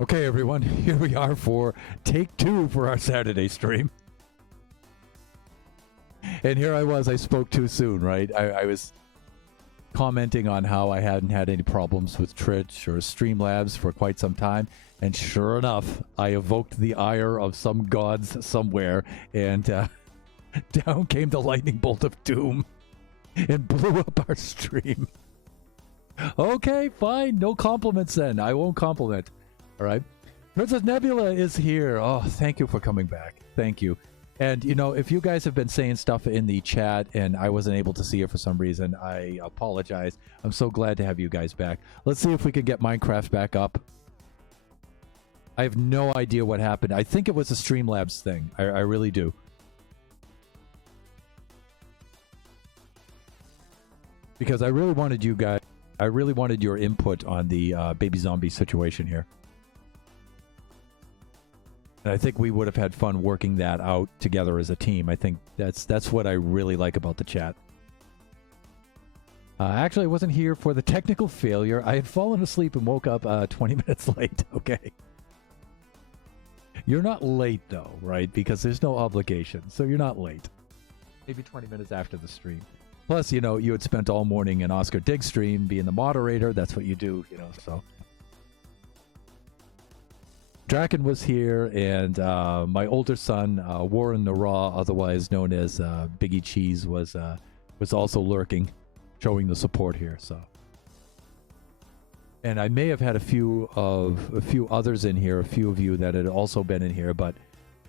Okay, everyone, here we are for take 2 for our Saturday stream. And here I spoke too soon, right? I was commenting on how I hadn't had any problems with Twitch or Streamlabs for quite some time. And sure enough, I evoked the ire of some gods somewhere, and down came the lightning bolt of doom and blew up our stream. Okay, fine. No compliments then. I won't compliment. All right. Princess Nebula is here. Oh, thank you for coming back. Thank you. And, you know, if you guys have been saying stuff in the chat and I wasn't able to see it for some reason, I apologize. I'm so glad to have you guys back. Let's see if we can get Minecraft back up. I have no idea what happened. I think it was a Streamlabs thing. I really do. Because I really wanted you guys, I really wanted your input on the baby zombie situation here. And I think we would have had fun working that out together as a team. I think that's what I really like about the chat. Actually, I wasn't here for the technical failure. I had fallen asleep and woke up 20 minutes late. Okay. You're not late, though, right? Because there's no obligation. So you're not late. Maybe 20 minutes after the stream. Plus, you know, you had spent all morning in Oscar Dig's stream being the moderator. That's what you do, you know, so... Draken was here, and my older son, Warren Nara, otherwise known as Biggie Cheese, was also lurking, showing the support here. So, and I may have had a few others in here, a few of you that had also been in here, but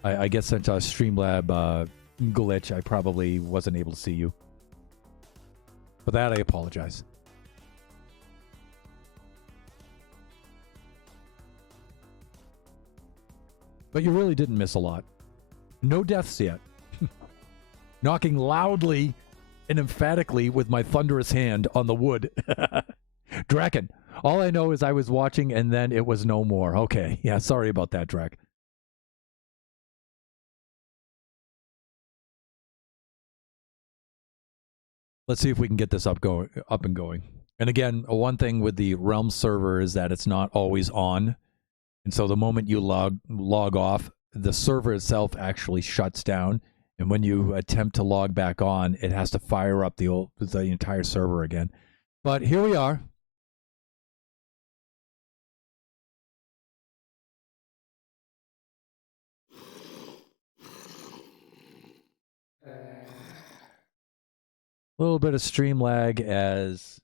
I guess since our Streamlab glitch, I probably wasn't able to see you. For that, I apologize. But you really didn't miss a lot. No deaths yet. Knocking loudly and emphatically with my thunderous hand on the wood. Draken, all I know is I was watching and then it was no more. Okay, yeah, sorry about that, Drak. Let's see if we can get this up and going. And again, one thing with the Realm server is that it's not always on. And so the moment you log off, the server itself actually shuts down. And when you attempt to log back on, it has to fire up the entire server again. But here we are. A little bit of stream lag as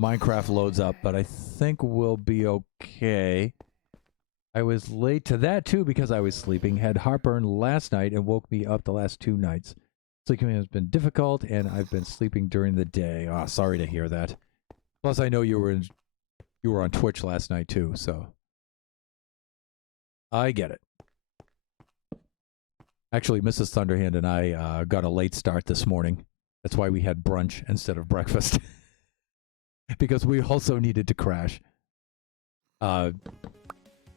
Minecraft loads up, but I think we'll be okay. I was late to that too because I was sleeping. Had heartburn last night and woke me up the last 2 nights. Sleeping has been difficult, and I've been sleeping during the day. Ah, sorry to hear that. Plus, I know you were on Twitch last night too, so I get it. Actually, Mrs. Thunderhand and I got a late start this morning. That's why we had brunch instead of breakfast. Because we also needed to crash.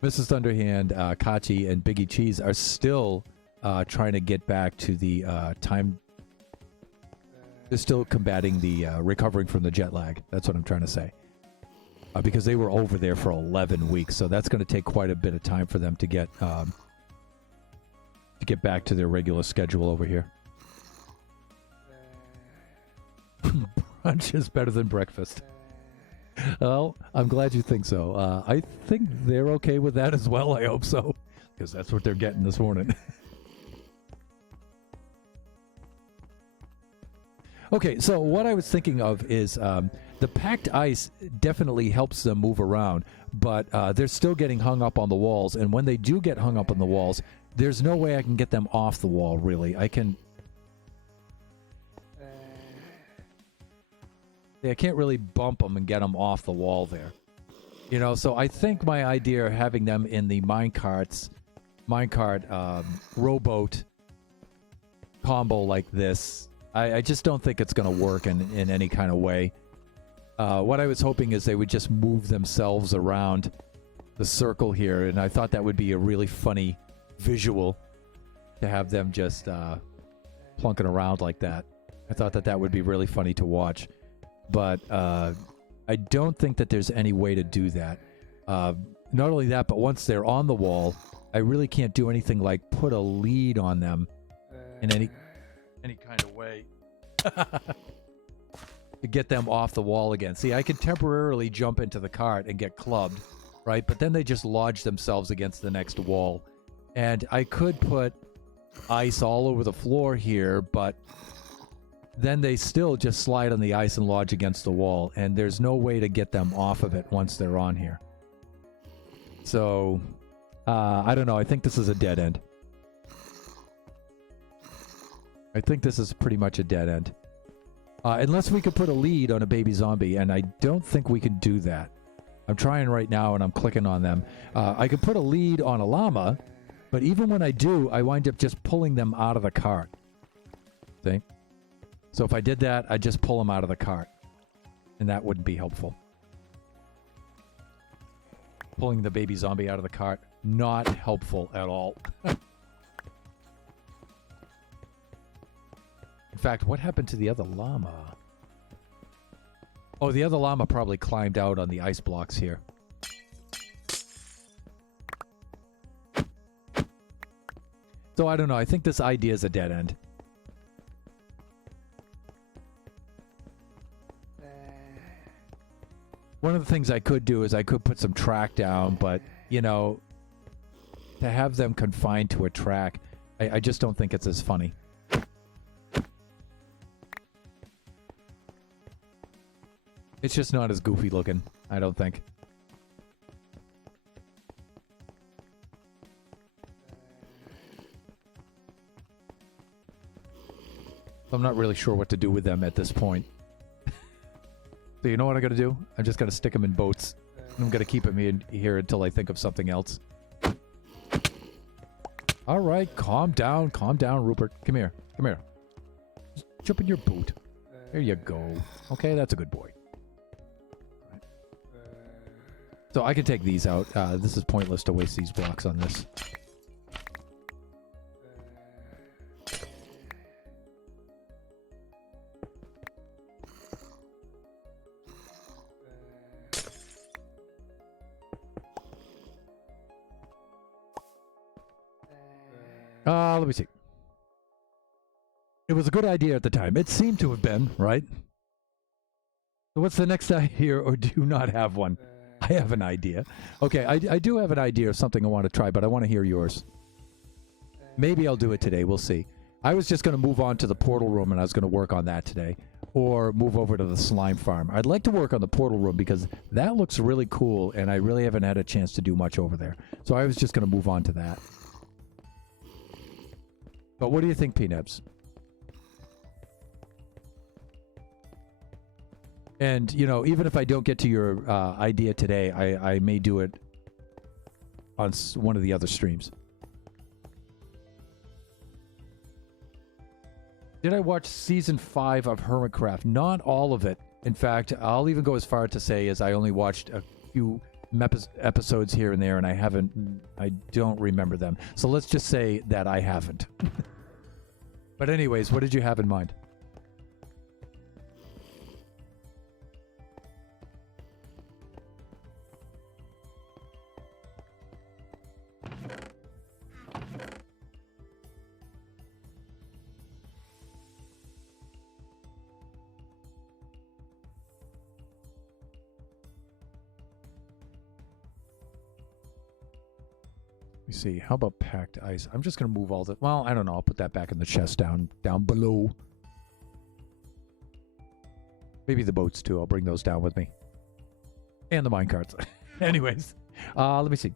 Mrs. Thunderhand, Kachi, and Biggie Cheese are still trying to get back to the time. They're still combating the recovering from the jet lag. That's what I'm trying to say. Because they were over there for 11 weeks, so that's going to take quite a bit of time for them to get back to their regular schedule over here. Brunch is better than breakfast. Well, I'm glad you think so. I think they're okay with that as well. I hope so, because that's what they're getting this morning. Okay, so what I was thinking of is the packed ice definitely helps them move around, but they're still getting hung up on the walls, and when they do get hung up on the walls, there's no way I can get them off the wall, really. I can't really bump them and get them off the wall there. You know, so I think my idea of having them in the minecart rowboat combo like this, I just don't think it's going to work in any kind of way. What I was hoping is they would just move themselves around the circle here, and I thought that would be a really funny visual to have them just plunking around like that. I thought that would be really funny to watch. But I don't think that there's any way to do that. not only that, but once they're on the wall, I really can't do anything like put a lead on them in any kind of way to get them off the wall again. See, I could temporarily jump into the cart and get clubbed, right? But then they just lodge themselves against the next wall. And I could put ice all over the floor here, but then they still just slide on the ice and lodge against the wall, and there's no way to get them off of it once they're on here. So, I don't know. I think this is a dead end. I think this is pretty much a dead end. Unless we could put a lead on a baby zombie, and I don't think we can do that. I'm trying right now, and I'm clicking on them. I could put a lead on a llama, but even when I do, I wind up just pulling them out of the cart. See? So if I did that, I'd just pull them out of the cart. And that wouldn't be helpful. Pulling the baby zombie out of the cart, not helpful at all. In fact, what happened to the other llama? Oh, the other llama probably climbed out on the ice blocks here. So I don't know. I think this idea is a dead end. One of the things I could do is I could put some track down, but, you know, to have them confined to a track, I just don't think it's as funny. It's just not as goofy looking, I don't think. I'm not really sure what to do with them at this point. So you know what I gotta do? I'm just gonna stick them in boats. I'm gonna keep them in here until I think of something else. Alright, calm down, Rupert. Come here, come here. Just jump in your boot. There you go. Okay, that's a good boy. So I can take these out. This is pointless to waste these blocks on this. Let me see. It was a good idea at the time. It seemed to have been, right? So what's the next idea, or do you not have one? I have an idea. Okay, I do have an idea of something I want to try, but I want to hear yours. Maybe I'll do it today. We'll see. I was just going to move on to the portal room, and I was going to work on that today. Or move over to the slime farm. I'd like to work on the portal room because that looks really cool, and I really haven't had a chance to do much over there. So I was just going to move on to that. But what do you think, P-Nebs? And, you know, even if I don't get to your idea today, I may do it on one of the other streams. Did I watch Season 5 of Hermitcraft? Not all of it. In fact, I'll even go as far to say as I only watched a few episodes here and there, and I don't remember them. So let's just say that I haven't. But anyways, what did you have in mind? Let me see. How about packed ice? I'm just going to move all the... Well, I don't know. I'll put that back in the chest down below. Maybe the boats, too. I'll bring those down with me. And the minecarts. Anyways. Let me see.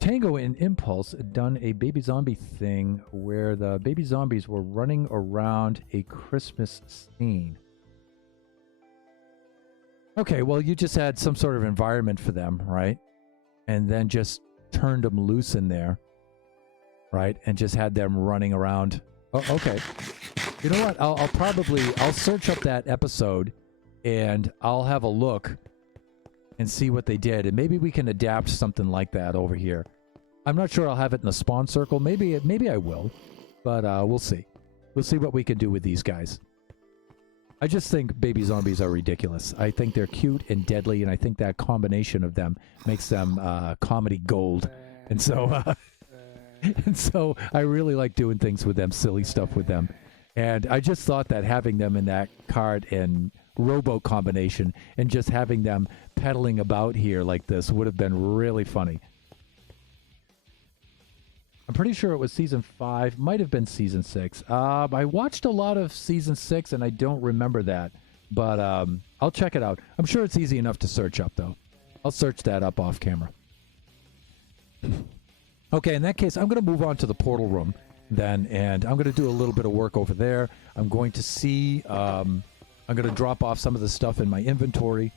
Tango and Impulse had done a baby zombie thing where the baby zombies were running around a Christmas scene. Okay, well, you just had some sort of environment for them, right? And then just turned them loose in there, right? And just had them running around. Oh, okay. You know what? I'll search up that episode and I'll have a look and see what they did. And maybe we can adapt something like that over here. I'm not sure I'll have it in the spawn circle. Maybe I will, but we'll see. We'll see what we can do with these guys. I just think baby zombies are ridiculous. I think they're cute and deadly, and I think that combination of them makes them comedy gold. And so, and so I really like doing things with them, silly stuff with them. And I just thought that having them in that cart and rowboat combination and just having them pedaling about here like this would have been really funny. I'm pretty sure it was season 5, might have been season 6. I watched a lot of season 6 and I don't remember that, but I'll check it out. I'm sure it's easy enough to search up though. I'll search that up off camera. Okay, in that case, I'm going to move on to the portal room then, and I'm going to do a little bit of work over there. I'm going to see, I'm going to drop off some of the stuff in my inventory.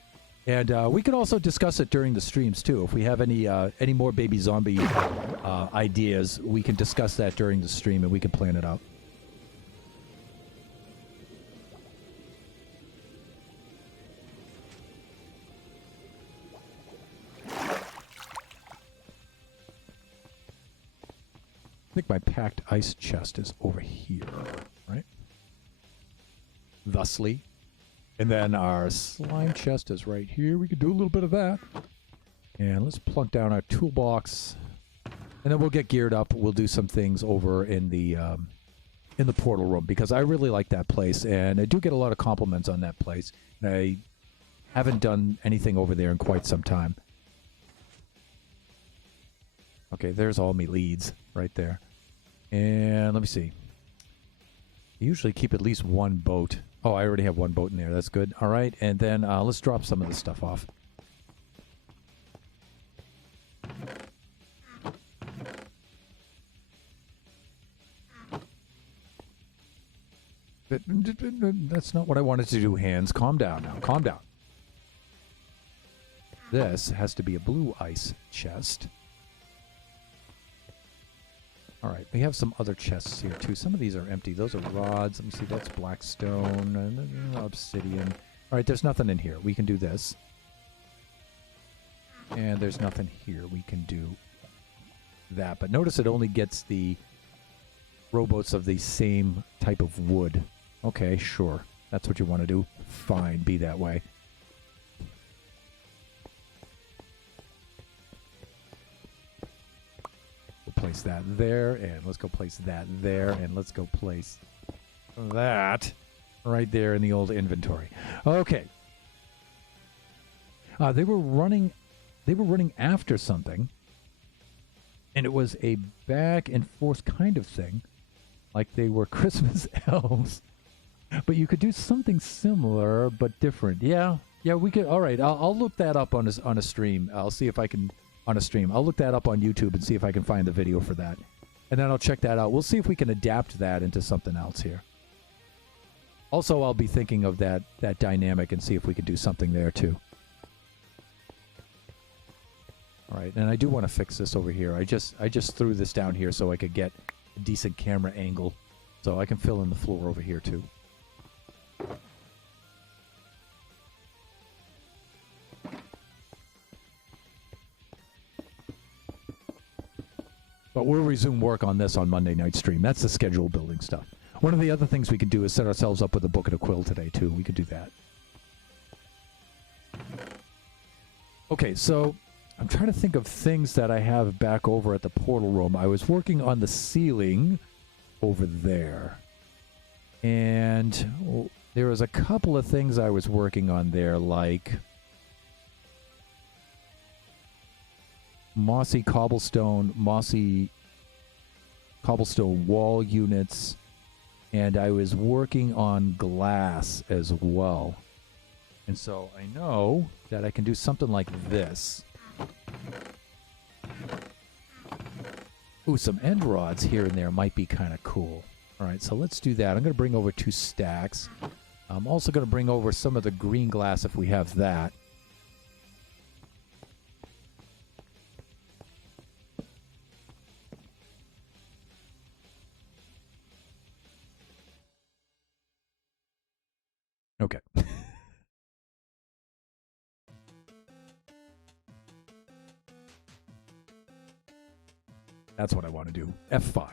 And we could also discuss it during the streams too. If we have any more baby zombie ideas, we can discuss that during the stream and we can plan it out. I think my packed ice chest is over here, right? Thusly. And then our slime chest is right here. We could do a little bit of that. And let's plunk down our toolbox. And then we'll get geared up. We'll do some things over in the portal room because I really like that place. And I do get a lot of compliments on that place. And I haven't done anything over there in quite some time. Okay, there's all my leads right there. And let me see. I usually keep at least one boat. Oh, I already have one boat in there. That's good. All right, and then let's drop some of this stuff off. That's not what I wanted to do, Hands. Calm down now. Calm down. This has to be a blue ice chest. All right, we have some other chests here, too. Some of these are empty. Those are rods. Let me see. That's black stone and obsidian. All right, there's nothing in here. We can do this. And there's nothing here. We can do that. But notice it only gets the rowboats of the same type of wood. Okay, sure. That's what you want to do. Fine, be that way. Place that there, and let's go place that there, and let's go place that right there in the old inventory. Okay. They were running after something, and it was a back and forth kind of thing, like they were Christmas elves. But you could do something similar but different. Yeah, we could. All right, I'll look that up on a stream. I'll see if I can. On a stream. I'll look that up on YouTube and see if I can find the video for that. And then I'll check that out. We'll see if we can adapt that into something else here. Also, I'll be thinking of that dynamic and see if we can do something there too. All right, and I do want to fix this over here. I just threw this down here so I could get a decent camera angle. So I can fill in the floor over here too. But we'll resume work on this on Monday night stream. That's the schedule building stuff. One of the other things we could do is set ourselves up with a book and a quill today, too. We could do that. Okay, so I'm trying to think of things that I have back over at the portal room. I was working on the ceiling over there. And there was a couple of things I was working on there, like mossy cobblestone wall units, and I was working on glass as well. And so I know that I can do something like this. Ooh, some end rods here and there might be kind of cool. All right, so let's do that. I'm going to bring over 2 stacks. I'm also going to bring over some of the green glass if we have that. Okay. That's what I want to do. F5.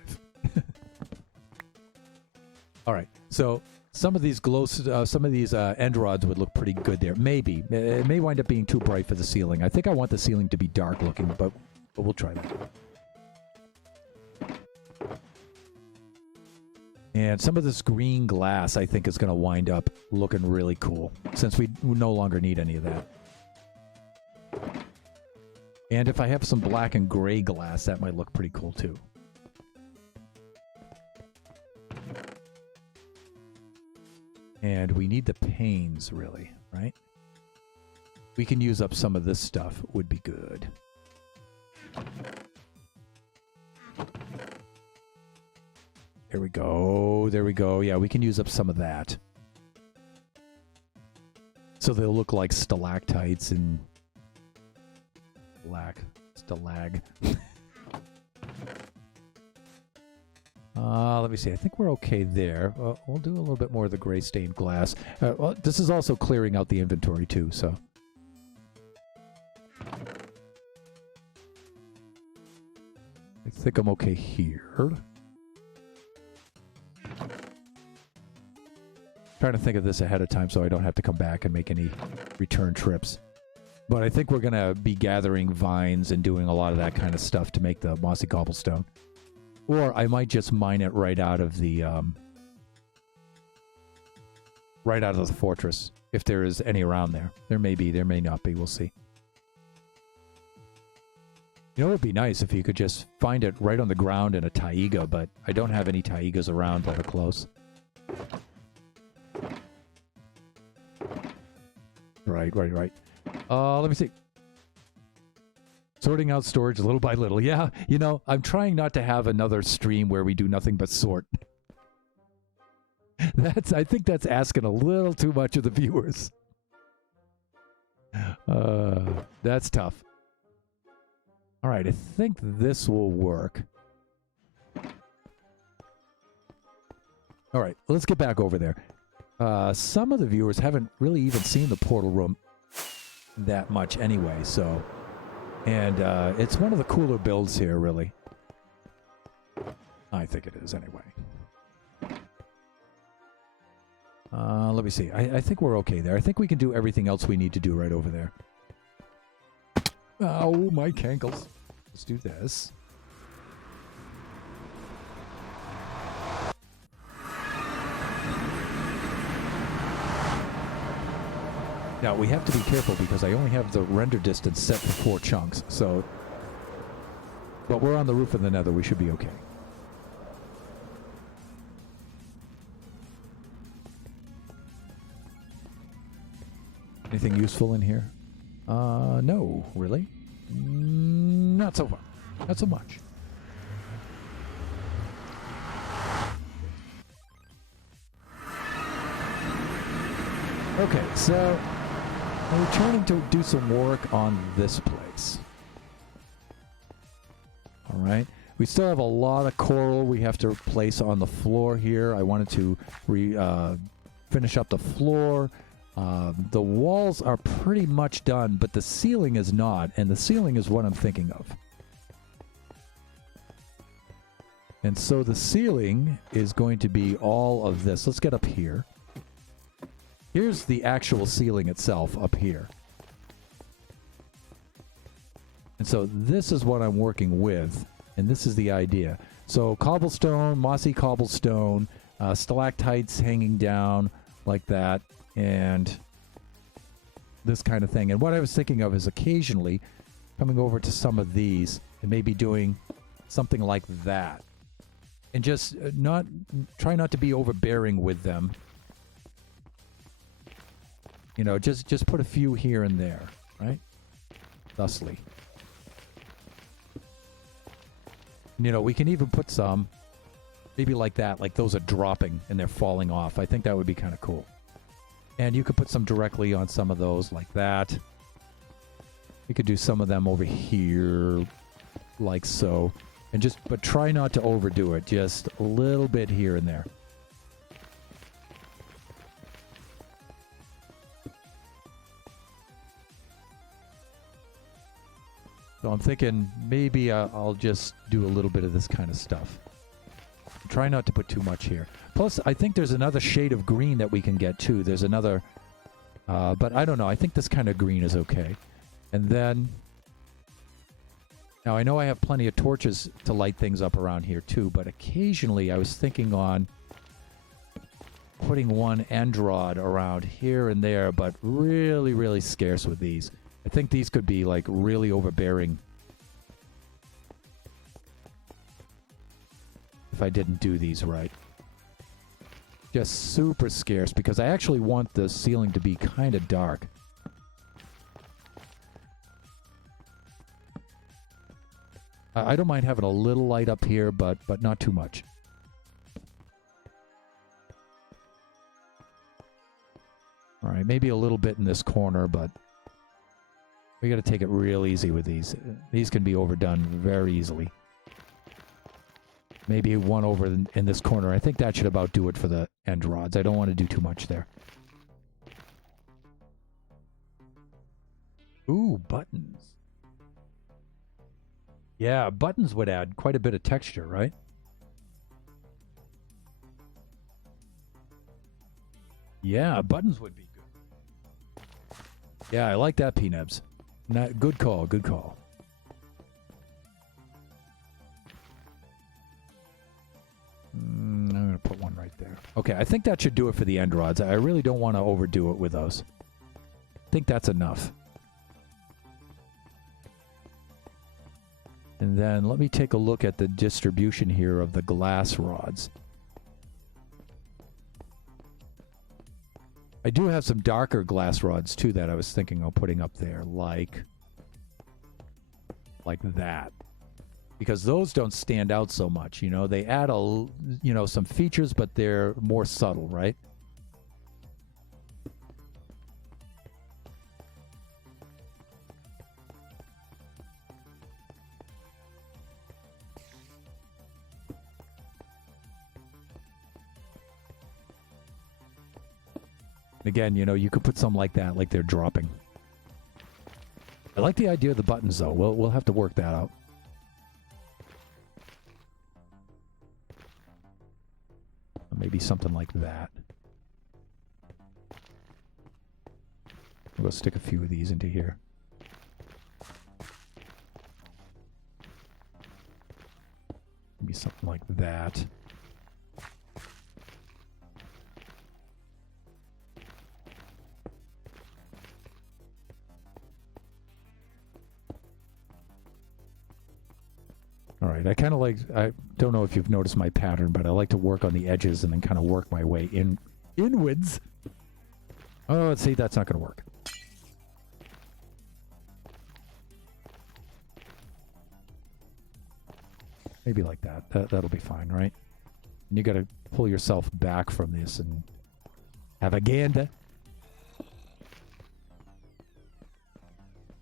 All right, so some of these end rods would look pretty good there. Maybe it may wind up being too bright for the ceiling. I think I want the ceiling to be dark looking, but we'll try that. And some of this green glass, I think, is going to wind up looking really cool, since we no longer need any of that. And if I have some black and gray glass, that might look pretty cool too. And we need the panes, really, right? We can use up some of this stuff, would be good. There we go, there we go. Yeah, we can use up some of that. So they'll look like stalactites and... Stalag. Let me see. I think we're okay there. We'll do a little bit more of the gray stained glass. Well, this is also clearing out the inventory too, so. I think I'm okay here. Trying to think of this ahead of time so I don't have to come back and make any return trips. But I think we're going to be gathering vines and doing a lot of that kind of stuff to make the mossy cobblestone. Or I might just mine it right out of the fortress, if there is any around there. There may be, there may not be, we'll see. You know, it would be nice if you could just find it right on the ground in a taiga, but I don't have any taigas around that are close. Right. Let me see. Sorting out storage little by little. Yeah, you know, I'm trying not to have another stream where we do nothing but sort. I think that's asking a little too much of the viewers. That's tough. All right, I think this will work. All right, let's get back over there. Some of the viewers haven't really even seen the portal room that much anyway, so... And it's one of the cooler builds here, really. I think it is, anyway. Let me see. I think we're okay there. I think we can do everything else we need to do right over there. Oh, my cankles. Let's do this. Now, we have to be careful because I only have the render distance set for 4 chunks, so... But we're on the roof of the nether, we should be okay. Anything useful in here? No, really? Not so far. Not so much. Okay, so... I'm returning to do some work on this place. Alright. We still have a lot of coral we have to place on the floor here. I wanted to finish up the floor. The walls are pretty much done, but the ceiling is not, and the ceiling is what I'm thinking of. And so the ceiling is going to be all of this. Let's get up here. Here's the actual ceiling itself up here. And so this is what I'm working with, and this is the idea. So cobblestone, mossy cobblestone, stalactites hanging down like that, and this kind of thing. And what I was thinking of is occasionally coming over to some of these and maybe doing something like that. And just try not to be overbearing with them. You know, just put a few here and there, right? Thusly. You know, we can even put some, maybe like that, like those are dropping and they're falling off. I think that would be kind of cool. And you could put some directly on some of those like that. We could do some of them over here, like so. And but try not to overdo it. Just a little bit here and there. So I'm thinking maybe I'll just do a little bit of this kind of stuff. Try not to put too much here. Plus, I think there's another shade of green that we can get too. There's another, but I don't know. I think this kind of green is okay. And then, now I know I have plenty of torches to light things up around here too, but occasionally I was thinking on putting one end rod around here and there, but really, really scarce with these. I think these could be like really overbearing if I didn't do these right. Just super scarce because I actually want the ceiling to be kind of dark. I don't mind having a little light up here, but not too much. All right, maybe a little bit in this corner, but we got to take it real easy with these. These can be overdone very easily. Maybe one over in this corner. I think that should about do it for the end rods. I don't want to do too much there. Ooh, buttons. Yeah, buttons would add quite a bit of texture, right? Yeah, buttons would be good. Yeah, I like that, P-Nebs. Good call, good call. I'm going to put one right there. Okay, I think that should do it for the end rods. I really don't want to overdo it with those. I think that's enough. And then let me take a look at the distribution here of the glass rods. I do have some darker glass rods too that I was thinking of putting up there, like that. Because those don't stand out so much, you know. They add some features, but they're more subtle, right? Again, you know, you could put some like that, like they're dropping. I like the idea of the buttons, though. We'll have to work that out. Maybe something like that. We'll go stick a few of these into here. Maybe something like that. All right, I kind of like, I don't know if you've noticed my pattern, but I like to work on the edges and then kind of work my way inwards. Oh, let's see, that's not going to work. Maybe like that. That'll be fine, right? And you got to pull yourself back from this and have a gander.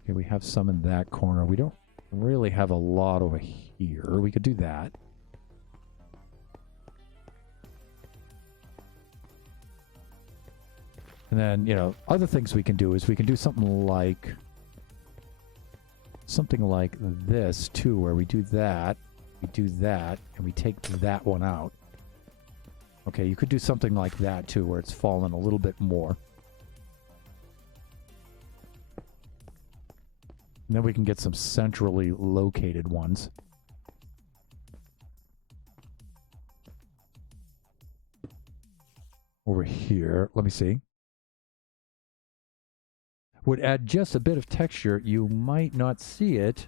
Okay, we have some in that corner. We don't really have a lot over here. We could do that. And then, you know, other things we can do is we can do something like this too, where we do that, and we take that one out. Okay, you could do something like that too, where it's fallen a little bit more. And then we can get some centrally located ones. Over here, let me see. Would add just a bit of texture. You might not see it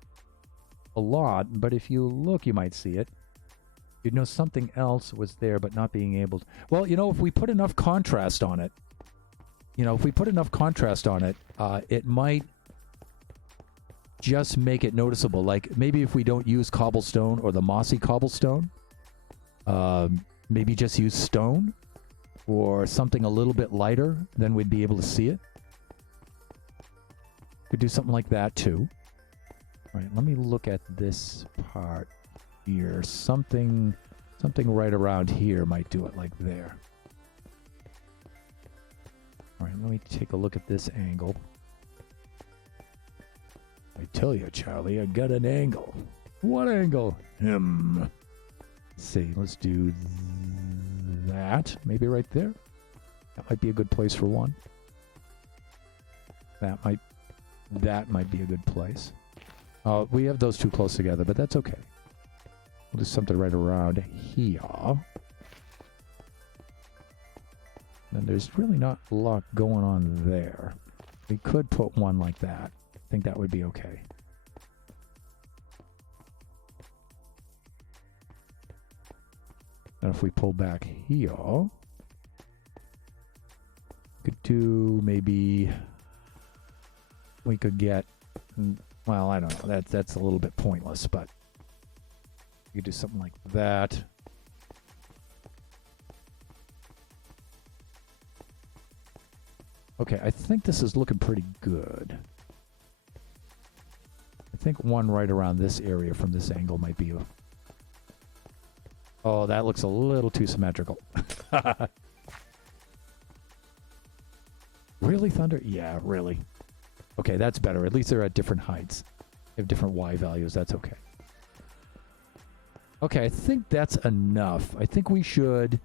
a lot, but if you look, you might see it. You'd know something else was there, but not being able to. Well, you know, if we put enough contrast on it, it might just make it noticeable. Like maybe if we don't use cobblestone or the mossy cobblestone, maybe just use stone or something a little bit lighter, then we'd be able to see it. Could do something like that too. All right, let me look at this part here. Something right around here might do it, like there. All right, let me take a look at this angle. I tell you, Charlie, I got an angle. What angle? Let's see. Let's do that. Maybe right there. That might be a good place for one. That might be a good place. We have those two close together, but that's okay. We'll do something right around here. And there's really not a lot going on there. We could put one like that. I think that would be okay. And if we pull back here, we could do maybe, we could get, well, I don't know, that's a little bit pointless, but you could do something like that. Okay, I think this is looking pretty good. I think one right around this area from this angle might be... Oh, that looks a little too symmetrical. Really, Thunder? Yeah, really. Okay, that's better. At least they're at different heights. They have different Y values. That's okay. Okay, I think that's enough. I think we should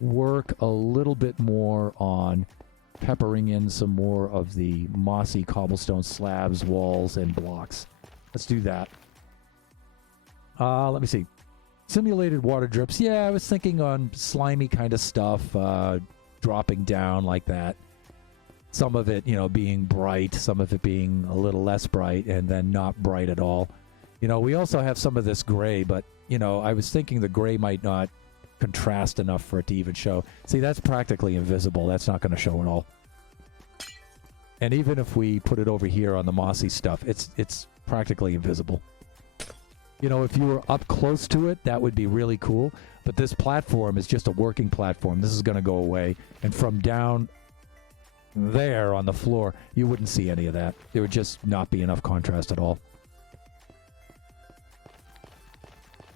work a little bit more on peppering in some more of the mossy cobblestone slabs, walls, and blocks. Let's do that. Let me see. Simulated water drips. Yeah, I was thinking on slimy kind of stuff, dropping down like that. Some of it, you know, being bright, some of it being a little less bright, and then not bright at all. You know, we also have some of this gray, but, you know, I was thinking the gray might not contrast enough for it to even show. See, that's practically invisible. That's not going to show at all. And even if we put it over here on the mossy stuff, it's practically invisible. You know, if you were up close to it, that would be really cool. But this platform is just a working platform. This is going to go away. And from down there on the floor, you wouldn't see any of that. There would just not be enough contrast at all.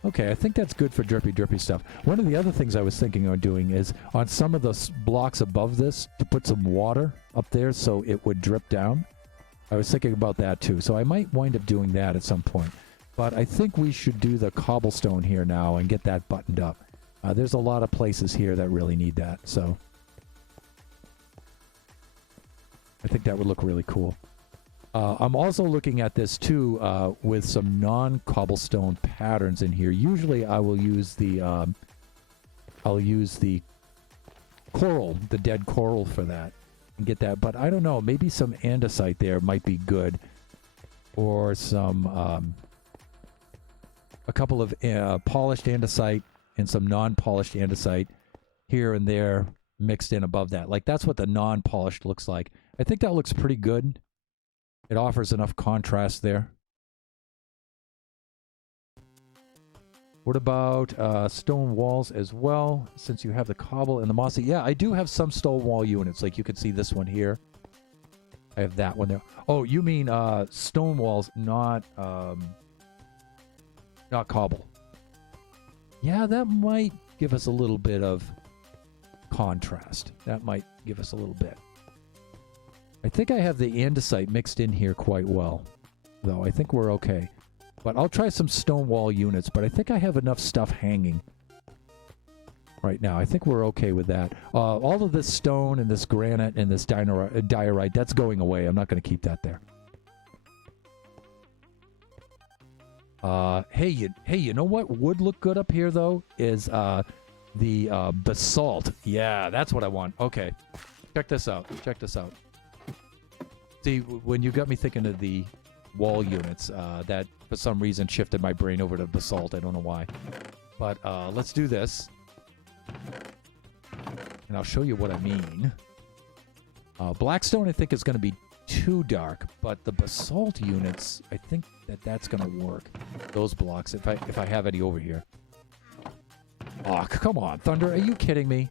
Okay, I think that's good for drippy stuff. One of the other things I was thinking of doing is on some of the blocks above this to put some water up there so it would drip down. I was thinking about that too. So I might wind up doing that at some point. But I think we should do the cobblestone here now and get that buttoned up. There's a lot of places here that really need that. So I think that would look really cool. I'm also looking at this too with some non-cobblestone patterns in here. Usually I will use the coral, the dead coral for that, and get that. But I don't know, maybe some andesite there might be good, or some a couple of polished andesite and some non-polished andesite here and there mixed in above that. Like that's what the non-polished looks like. I think that looks pretty good. It offers enough contrast there. What about stone walls as well, since you have the cobble and the mossy? Yeah, I do have some stone wall units. Like you can see this one here. I have that one there. Oh, you mean stone walls, not cobble. Yeah, that might give us a little bit of contrast. That might give us a little bit. I think I have the andesite mixed in here quite well, though. I think we're okay. But I'll try some stone wall units, but I think I have enough stuff hanging right now. I think we're okay with that. All of this stone and this granite and this diorite, that's going away. I'm not going to keep that there. Hey, you know what would look good up here, though, is the basalt. Yeah, that's what I want. Okay. Check this out. Check this out. See, when you got me thinking of the wall units, that for some reason shifted my brain over to basalt. I don't know why. But let's do this. And I'll show you what I mean. Blackstone, I think, is going to be too dark, but the basalt units, I think that's going to work. Those blocks, if I have any over here. Oh, come on, Thunder. Are you kidding me?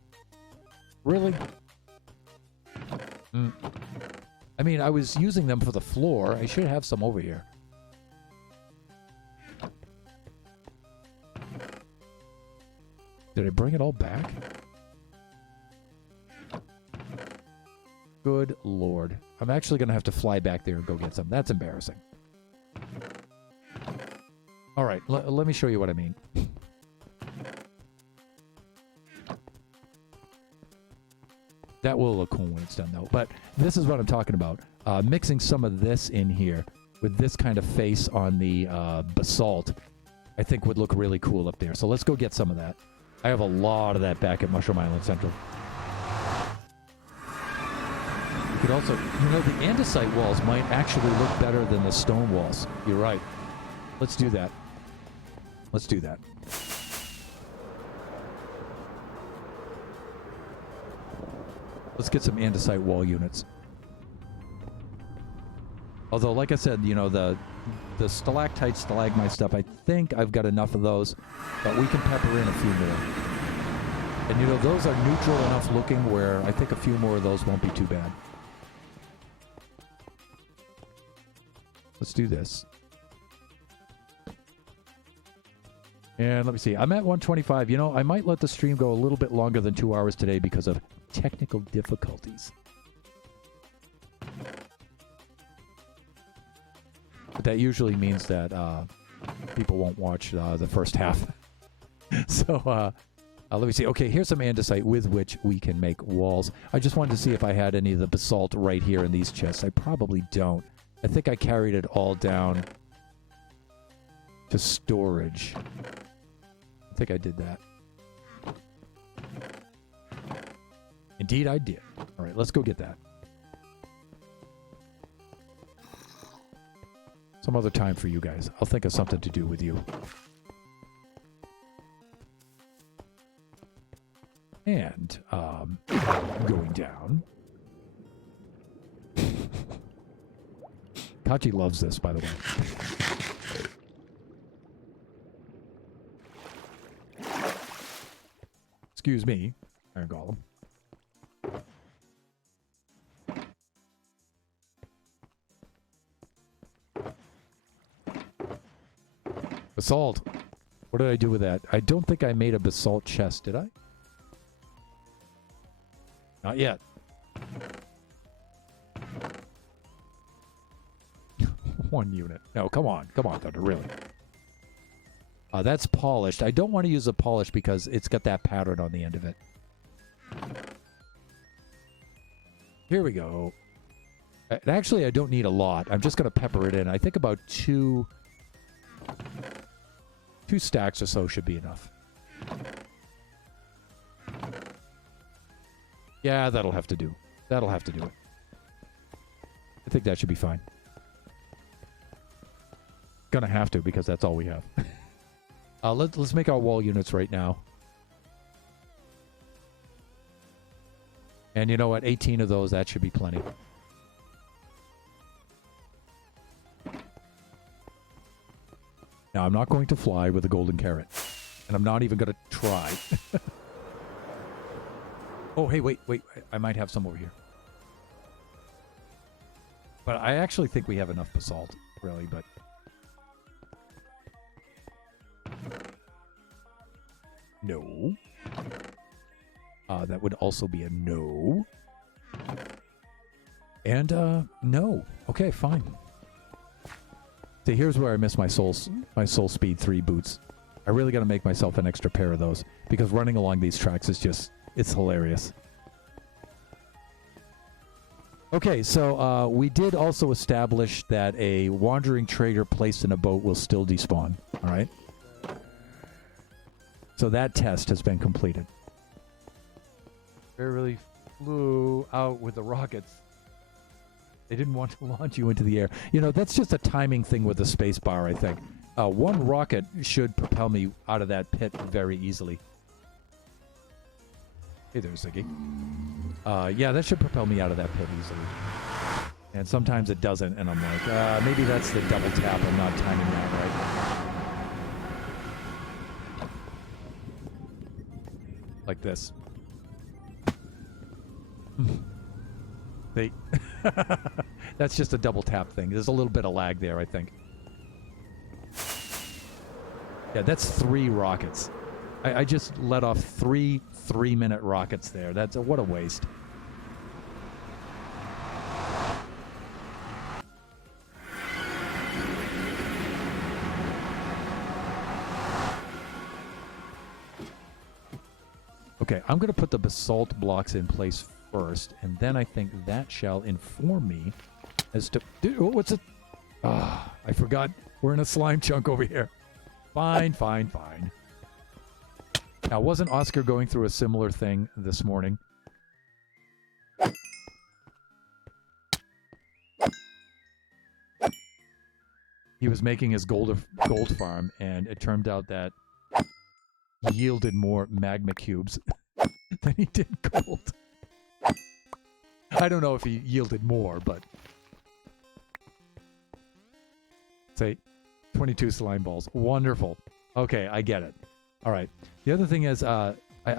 Really? I mean, I was using them for the floor. I should have some over here. Did I bring it all back? Good Lord. I'm actually going to have to fly back there and go get some. That's embarrassing. All right, let me show you what I mean. That will look cool when it's done, though. But this is what I'm talking about. Mixing some of this in here with this kind of face on the basalt, I think would look really cool up there. So let's go get some of that. I have a lot of that back at Mushroom Island Central. You could also, you know, the andesite walls might actually look better than the stone walls. You're right. Let's do that. Let's do that. Let's get some andesite wall units. Although, like I said, you know, the stalactite, stalagmite stuff, I think I've got enough of those, but we can pepper in a few more. And, you know, those are neutral enough looking where I think a few more of those won't be too bad. Let's do this. And let me see. I'm at 125. You know, I might let the stream go a little bit longer than 2 hours today because of technical difficulties. But that usually means that people won't watch the first half. So let me see. Okay, here's some andesite with which we can make walls. I just wanted to see if I had any of the basalt right here in these chests. I probably don't. I think I carried it all down to storage. I think I did that. Indeed, I did. All right, let's go get that. Some other time for you guys. I'll think of something to do with you. And, going down. Kachi loves this, by the way. Excuse me, Iron Golem. Basalt. What did I do with that? I don't think I made a basalt chest, did I? Not yet. One unit. No, come on. Come on, Thunder, really. That's polished. I don't want to use a polish because it's got that pattern on the end of it. Here we go. Actually, I don't need a lot. I'm just going to pepper it in. I think about two stacks or so should be enough. Yeah, that'll have to do. That'll have to do it. I think that should be fine. Gonna have to because that's all we have. Let's make our wall units right now. And you know what? 18 of those, that should be plenty. Now, I'm not going to fly with a golden carrot. And I'm not even going to try. Oh, hey, wait. I might have some over here. But I actually think we have enough basalt, really, but... No. That would also be a no. And, no. Okay, fine. See, here's where I miss my Soul Speed 3 boots. I really got to make myself an extra pair of those, because running along these tracks is just, it's hilarious. Okay, so we did also establish that a wandering trader placed in a boat will still despawn, all right? So that test has been completed. They really flew out with the rockets. They didn't want to launch you into the air. You know, that's just a timing thing with the space bar, I think. One rocket should propel me out of that pit very easily. Hey there, Ziggy. Yeah, that should propel me out of that pit easily. And sometimes it doesn't, and I'm like, maybe that's the double tap. I'm not timing that right. Like this. See? That's just a double tap thing. There's a little bit of lag there, I think. Yeah, that's 3 rockets. I just let off 3 3-minute rockets there. That's what a waste. Okay, I'm going to put the basalt blocks in place first, and then I think that shall inform me as to... Oh, what's it? Ah, I forgot. We're in a slime chunk over here. Fine, fine, fine. Now, wasn't Oscar going through a similar thing this morning? He was making his gold farm, and it turned out that he yielded more magma cubes than he did gold. I don't know if he yielded more, but... Say, 22 slime balls. Wonderful. Okay, I get it. All right. The other thing is, I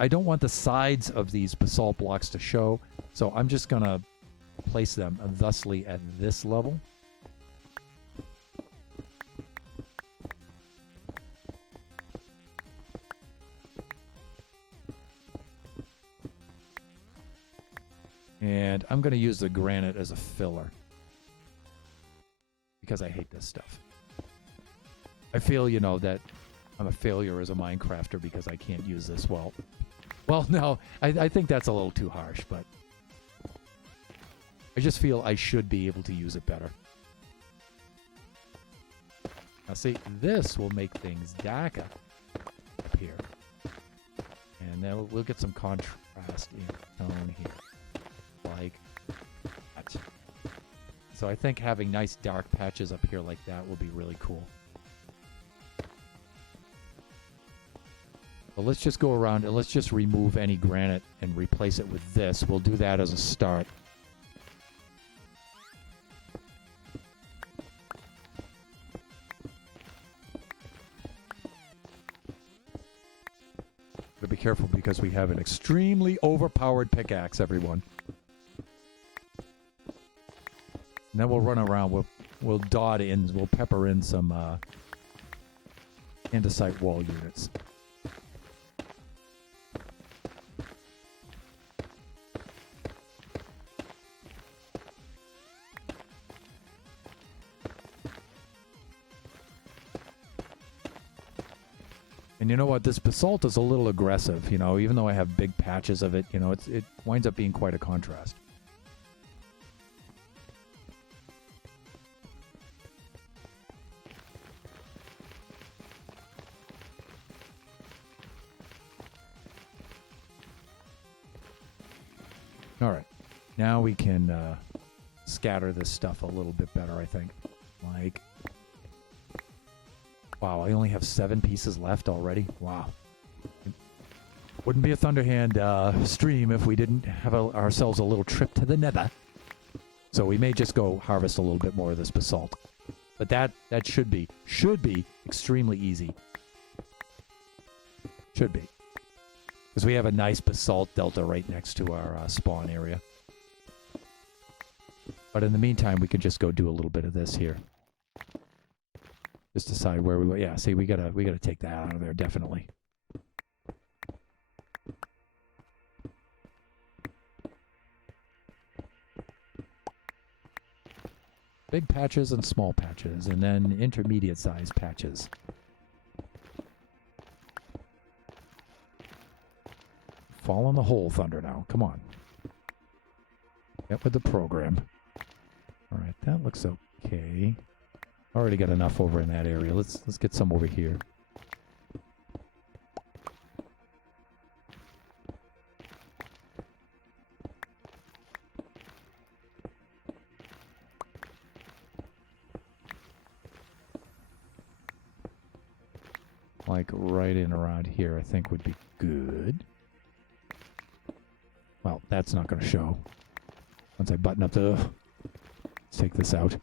don't want the sides of these basalt blocks to show, so I'm just going to place them thusly at this level. And I'm going to use the granite as a filler. Because I hate this stuff. I feel, you know, that I'm a failure as a Minecrafter because I can't use this well. Well, no, I think that's a little too harsh, but... I just feel I should be able to use it better. Now see, this will make things darker up here. And then we'll get some contrast in tone here. Like that. So I think having nice dark patches up here like that will be really cool. But let's just go around and let's just remove any granite and replace it with this. We'll do that as a start. But be careful because we have an extremely overpowered pickaxe, everyone. And then we'll run around. We'll dot in. We'll pepper in some andesite wall units. And you know what? This basalt is a little aggressive. You know, even though I have big patches of it, you know, it winds up being quite a contrast. All right, now we can scatter this stuff a little bit better, I think. Like, wow, I only have 7 pieces left already. Wow. Wouldn't be a Thunderhand stream if we didn't have ourselves a little trip to the nether. So we may just go harvest a little bit more of this basalt. But that should be extremely easy. Should be. Because we have a nice basalt delta right next to our spawn area. But in the meantime, we could just go do a little bit of this here. Just decide where we... Yeah, see, we gotta take that out of there, definitely. Big patches and small patches, and then intermediate-sized patches. Fall in the hole, Thunder, now. Come on. Get with the program. Alright, that looks okay. Already got enough over in that area. Let's get some over here. Like right in around here, I think would be good. Well, that's not going to show. Once I button up the... Let's take this out.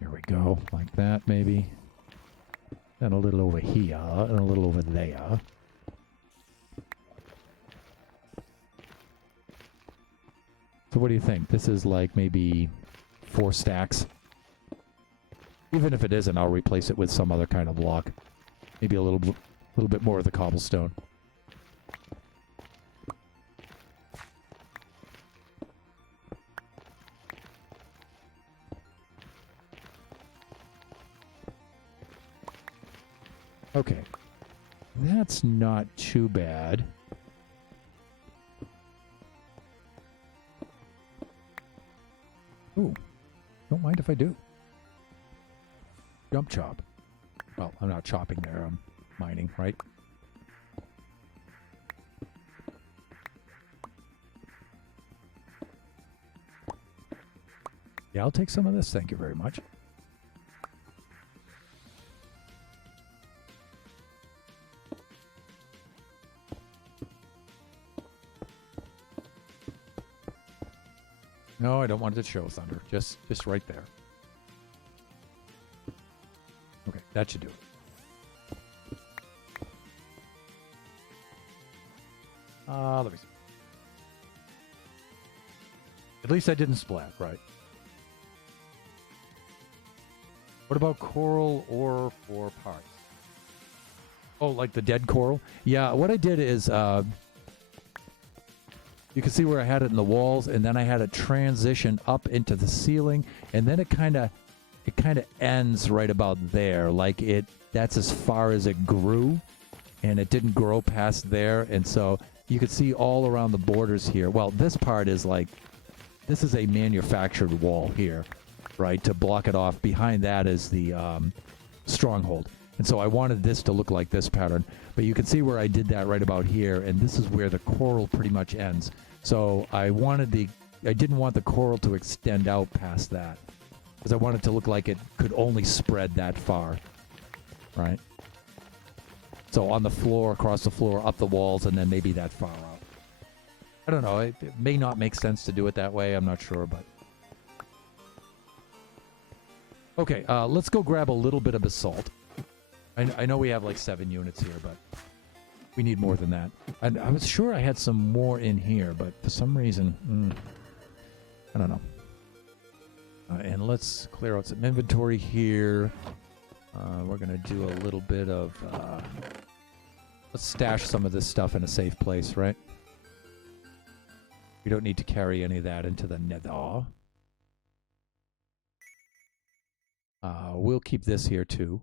There we go. Like that, maybe. And a little over here, and a little over there. So what do you think? This is like maybe 4 stacks. Even if it isn't, I'll replace it with some other kind of block. Maybe a little bit more of the cobblestone. Okay. That's not too bad. Ooh, don't mind if I do. Jump chop. Well, I'm not chopping there, I'm mining, right? Yeah, I'll take some of this, thank you very much. No, I don't want it to show thunder. Just right there. Okay, that should do it. Let me see. At least I didn't splat, right? What about coral ore for parts? Oh, like the dead coral? Yeah, what I did is... you can see where I had it in the walls, and then I had it transition up into the ceiling, and then it kind of ends right about there. Like that's as far as it grew, and it didn't grow past there. And so you can see all around the borders here. Well, this part is like, this is a manufactured wall here, right, to block it off. Behind that is the stronghold. And so I wanted this to look like this pattern. But you can see where I did that right about here, and this is where the coral pretty much ends. So I didn't want the coral to extend out past that, because I wanted it to look like it could only spread that far, right? So on the floor, across the floor, up the walls, and then maybe that far out. I don't know. It may not make sense to do it that way. I'm not sure, but... Okay, let's go grab a little bit of basalt. I know we have like 7 units here, but we need more than that. And I was sure I had some more in here, but for some reason, I don't know. And let's clear out some inventory here. We're going to do a little bit of... let's stash some of this stuff in a safe place, right? We don't need to carry any of that into the nether. We'll keep this here too.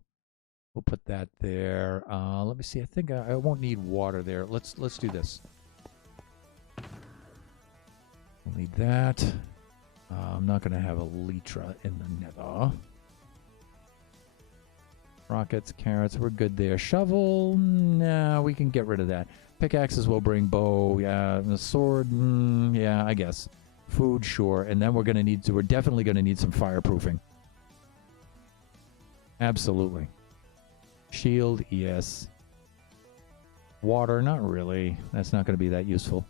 We'll put that there. Let me see. I think I won't need water there. Let's do this. We'll need that. I'm not going to have a Lytra in the nether. Rockets, carrots, we're good there. Shovel, nah, we can get rid of that. Pickaxes will bring bow, yeah. The sword, yeah, I guess. Food, sure. And then we're definitely going to need some fireproofing. Absolutely. Shield, yes. Water, not really. That's not going to be that useful.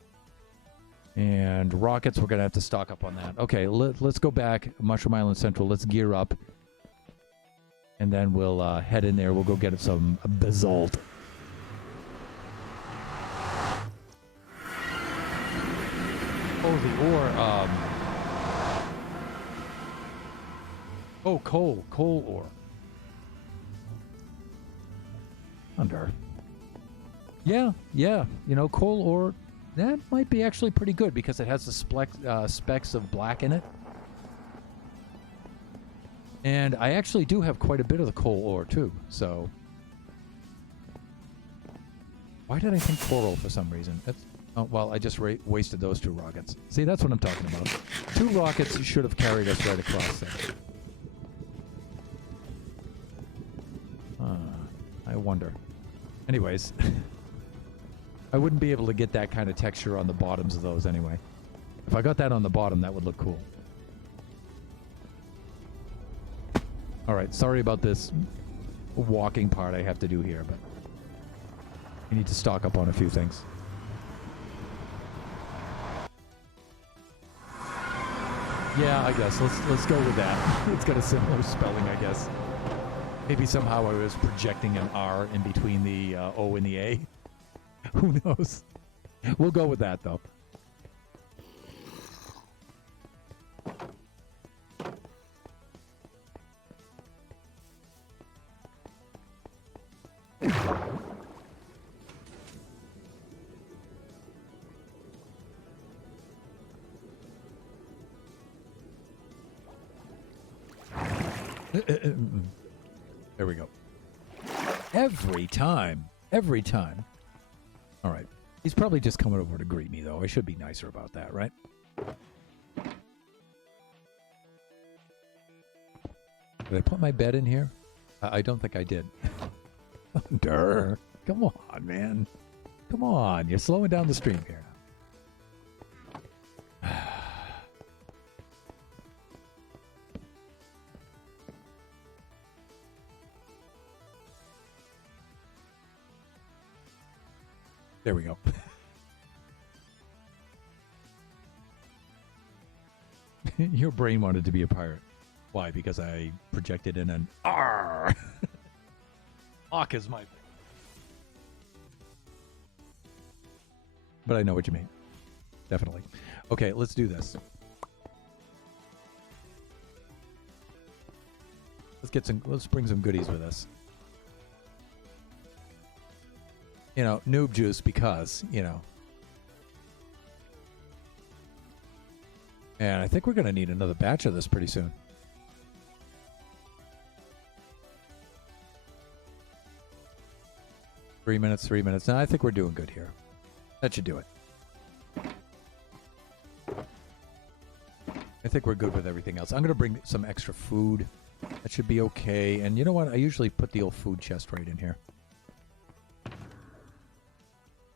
And rockets, we're going to have to stock up on that. Okay, let's go back. Mushroom Island Central. Let's gear up. And then we'll head in there. We'll go get some basalt. Oh, the ore. Oh, coal. Coal ore. Under. Yeah. You know, coal ore, that might be actually pretty good because it has the specks of black in it. And I actually do have quite a bit of the coal ore too, so... Why did I think coral for some reason? Oh, well, I just wasted those 2 rockets. See, that's what I'm talking about. 2 rockets should have carried us right across there. I wonder. Anyways, I wouldn't be able to get that kind of texture on the bottoms of those anyway. If I got that on the bottom, that would look cool. Alright, sorry about this walking part I have to do here, but we need to stock up on a few things. Yeah, I guess. Let's go with that. It's got a similar spelling, I guess. Maybe somehow I was projecting an R in between the O and the A. Who knows? We'll go with that, though. There we go. Every time. Every time. All right. He's probably just coming over to greet me, though. I should be nicer about that, right? Did I put my bed in here? I don't think I did. Durr. Come on, man. Come on. You're slowing down the stream here. There we go. Your brain wanted to be a pirate. Why? Because I projected in an R. Hawk is my thing. But I know what you mean. Definitely. Okay, let's do this. Let's bring some goodies with us. You know, noob juice because, you know. And I think we're going to need another batch of this pretty soon. Three minutes. Now I think we're doing good here. That should do it. I think we're good with everything else. I'm going to bring some extra food. That should be okay. And you know what? I usually put the old food chest right in here.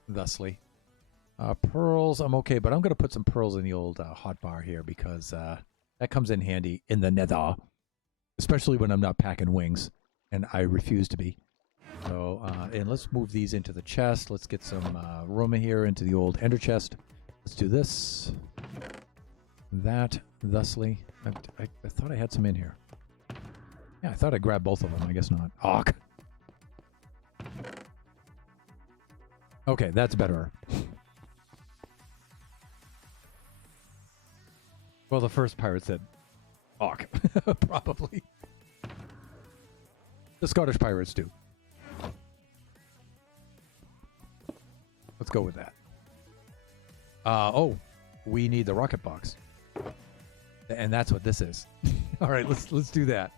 Thusly. Pearls, I'm okay, but I'm going to put some pearls in the old hot bar here because that comes in handy in the nether, especially when I'm not packing wings, and I refuse to be. So, and let's move these into the chest. Let's get some room here into the old ender chest. Let's do this. That, thusly. I thought I had some in here. Yeah, I thought I grabbed both of them. I guess not. Awk. Okay, that's better. Well, the first pirate said, "Awk," probably. The Scottish pirates do. Let's go with that. Oh, we need the rocket box, and that's what this is. All right, let's do that.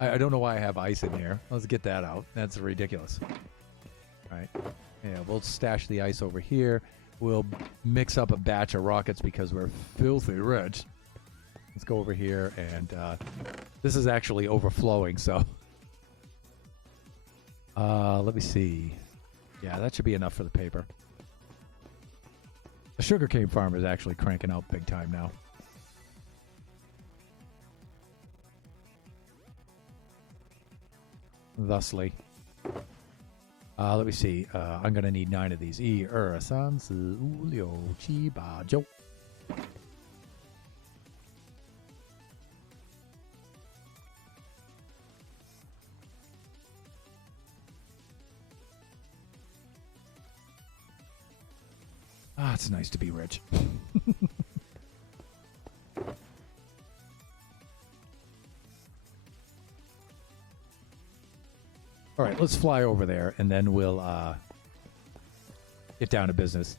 I don't know why I have ice in here. Let's get that out. That's ridiculous. All right. Yeah, we'll stash the ice over here. We'll mix up a batch of rockets because we're filthy rich. Let's go over here, and this is actually overflowing, so... let me see. Yeah, that should be enough for the paper. The sugarcane farm is actually cranking out big time now. Thusly. Let me see. I'm going to need 9 of these. 1, 2, 3, 4, 5, 6, 7, 8. Ah, it's nice to be rich. All right, let's fly over there, and then we'll get down to business.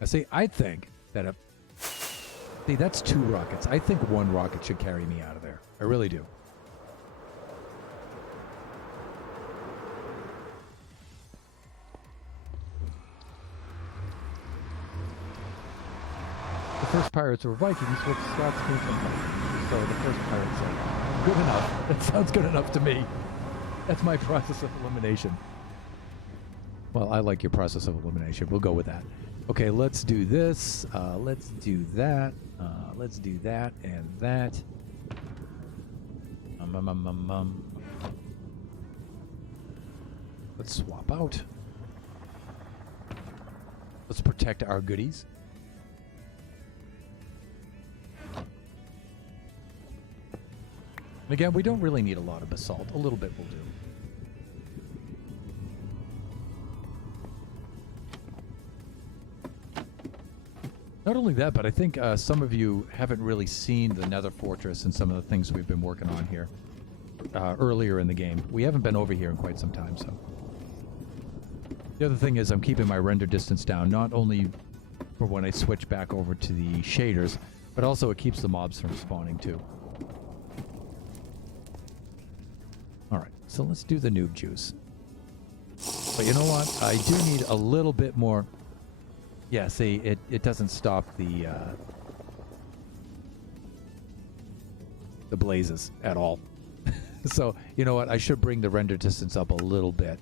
Now, see, I think that see, that's 2 rockets. I think 1 rocket should carry me out of there. I really do. The first pirates were Vikings, which Scots came from Vikings. So the first pirate said, "Good enough. That sounds good enough to me." That's my process of elimination. Well, I like your process of elimination. We'll go with that. Okay, let's do this. Let's do that. Let's do that and that. Let's swap out. Let's protect our goodies. And again, we don't really need a lot of basalt. A little bit will do. Not only that, but I think some of you haven't really seen the Nether Fortress and some of the things we've been working on here earlier in the game. We haven't been over here in quite some time, so. The other thing is I'm keeping my render distance down, not only for when I switch back over to the shaders, but also it keeps the mobs from spawning too. All right, so let's do the noob juice. But you know what? I do need a little bit more. Yeah, see, it doesn't stop the blazes at all. So, you know what? I should bring the render distance up a little bit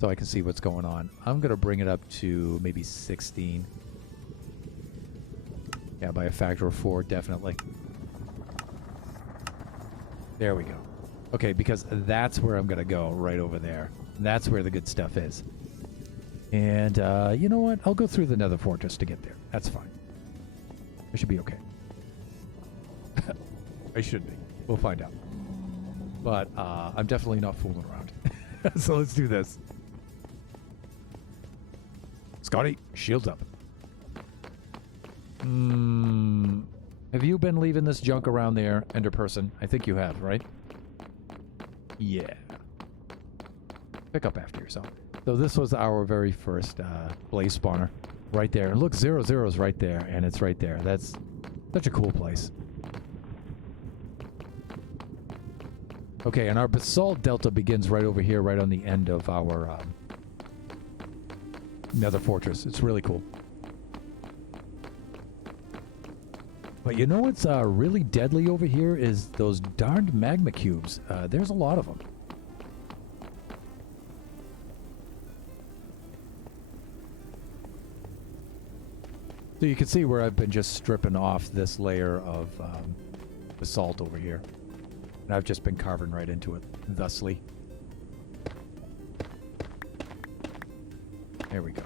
so I can see what's going on. I'm going to bring it up to maybe 16. Yeah, by a factor of 4, definitely. There we go. Okay, because that's where I'm going to go, right over there. That's where the good stuff is. And, you know what? I'll go through the Nether Fortress to get there. That's fine. I should be okay. I should be. We'll find out. But, I'm definitely not fooling around. So let's do this. Scotty, shields up. Have you been leaving this junk around there, Ender Person? I think you have, right? Yeah. Pick up after yourself. So this was our very first blaze spawner. Right there. And look, 00's right there, and it's right there. That's such a cool place. Okay, and our Basalt Delta begins right over here, right on the end of our Nether Fortress. It's really cool. But you know what's really deadly over here is those darned magma cubes. There's a lot of them. So you can see where I've been just stripping off this layer of basalt over here. And I've just been carving right into it, thusly. There we go.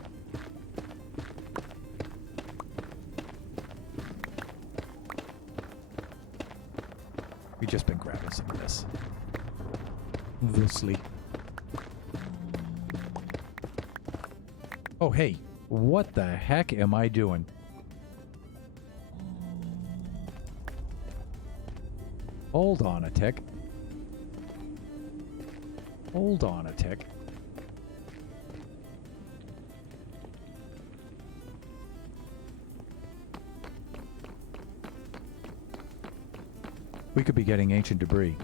We've just been grabbing some of this. Thusly. Oh, hey. What the heck am I doing? Hold on a tick. Hold on a tick. We could be getting ancient debris.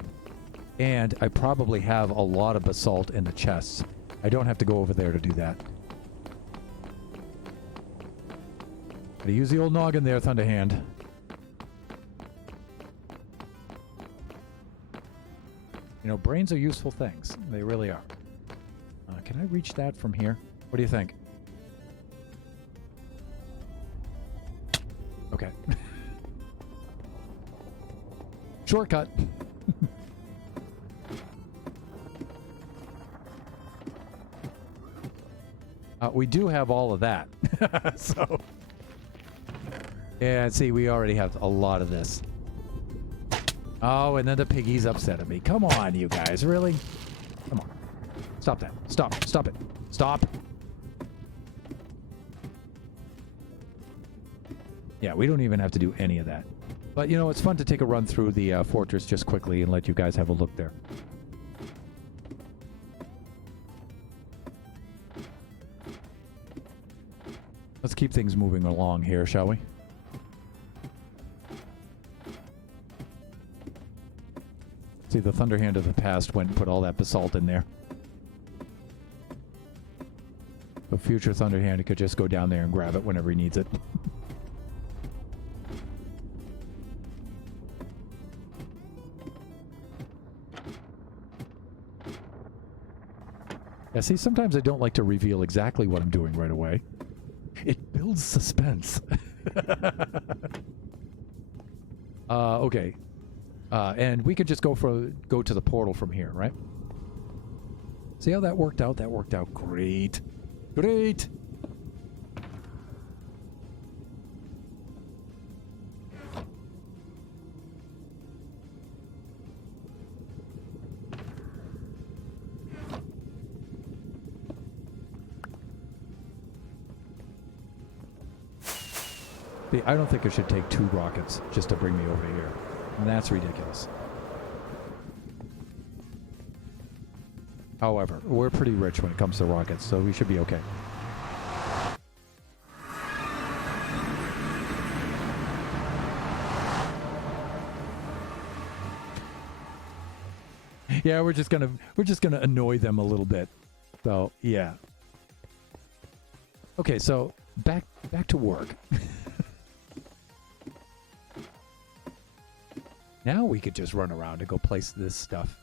And I probably have a lot of basalt in the chests. I don't have to go over there to do that. Gotta use the old noggin there, Thunderhand. You know, brains are useful things. They really are. Can I reach that from here? What do you think? Okay. Shortcut. We do have all of that. So. Yeah, see, we already have a lot of this. Oh, and then the piggy's upset at me. Come on, you guys. Really? Come on. Stop that. Stop. Stop it. Stop. Yeah, we don't even have to do any of that. But, you know, it's fun to take a run through the fortress just quickly and let you guys have a look there. Let's keep things moving along here, shall we? See, the Thunderhand of the past went and put all that basalt in there. So future Thunderhand could just go down there and grab it whenever he needs it. Yeah, see, sometimes I don't like to reveal exactly what I'm doing right away. It builds suspense. Okay. And we could just go to the portal from here, right? See how that worked out? That worked out great. Great! See, I don't think it should take 2 rockets just to bring me over here. And that's ridiculous. However, we're pretty rich when it comes to rockets, so we should be okay. Yeah, we're just gonna annoy them a little bit. So yeah. Okay, so back to work. Now we could just run around and go place this stuff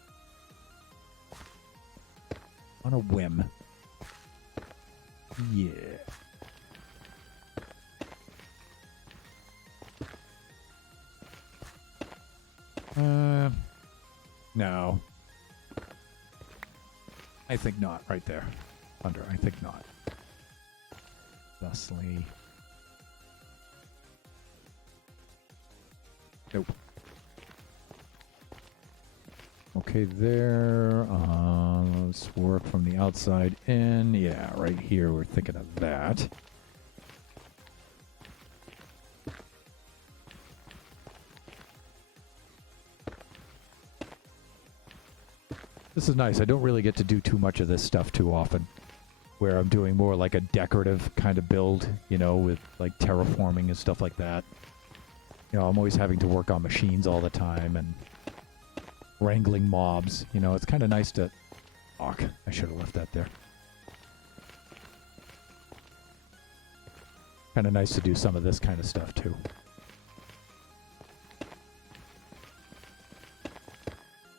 on a whim. Yeah. No. I think not, right there. Thunder, I think not. Thusly. Nope. Okay, there. Let's work from the outside in. Yeah, right here, we're thinking of that. This is nice. I don't really get to do too much of this stuff too often, where I'm doing more like a decorative kind of build, you know, with like terraforming and stuff like that. You know, I'm always having to work on machines all the time and wrangling mobs. You know, it's kind of nice to... Fuck, I should have left that there. Kind of nice to do some of this kind of stuff too.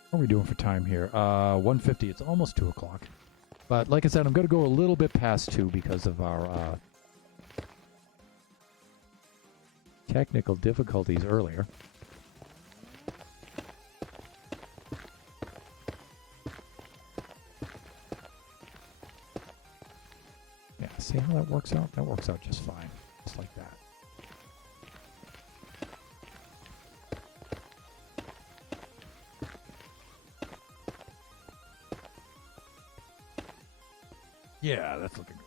What are we doing for time here? 1:50. It's almost 2 o'clock. But like I said, I'm going to go a little bit past 2 because of our technical difficulties earlier. Yeah, see how that works out? That works out just fine. Just like that. Yeah, that's looking good.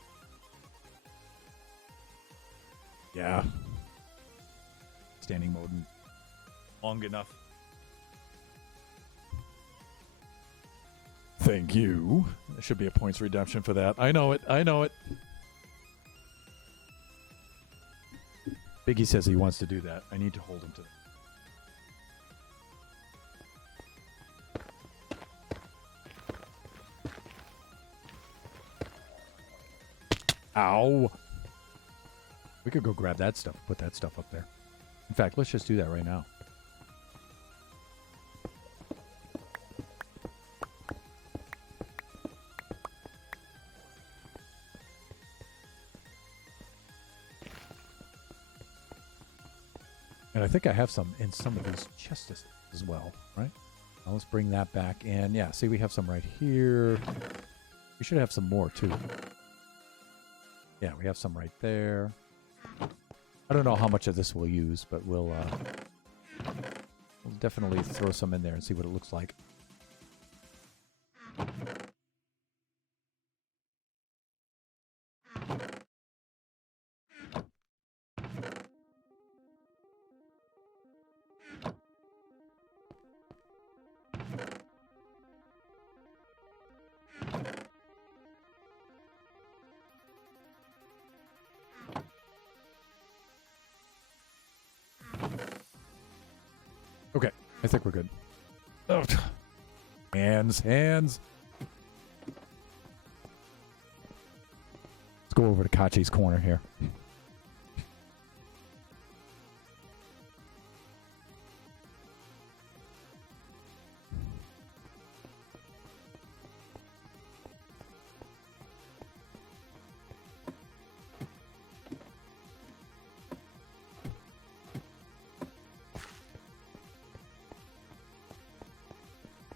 Yeah. Standing mode long enough. Thank you. There should be a points redemption for that. I know it. I know it. Biggie says he wants to do that. I need to hold him to that. Ow. We could go grab that stuff, put that stuff up there. In fact, let's just do that right now. And I think I have some in some of these chests as well, right? Now let's bring that back in. Yeah, see, we have some right here. We should have some more, too. Yeah, we have some right there. I don't know how much of this we'll use, but we'll definitely throw some in there and see what it looks like. Okay, I think we're good. Oh, hands. Let's go over to Kachi's corner here.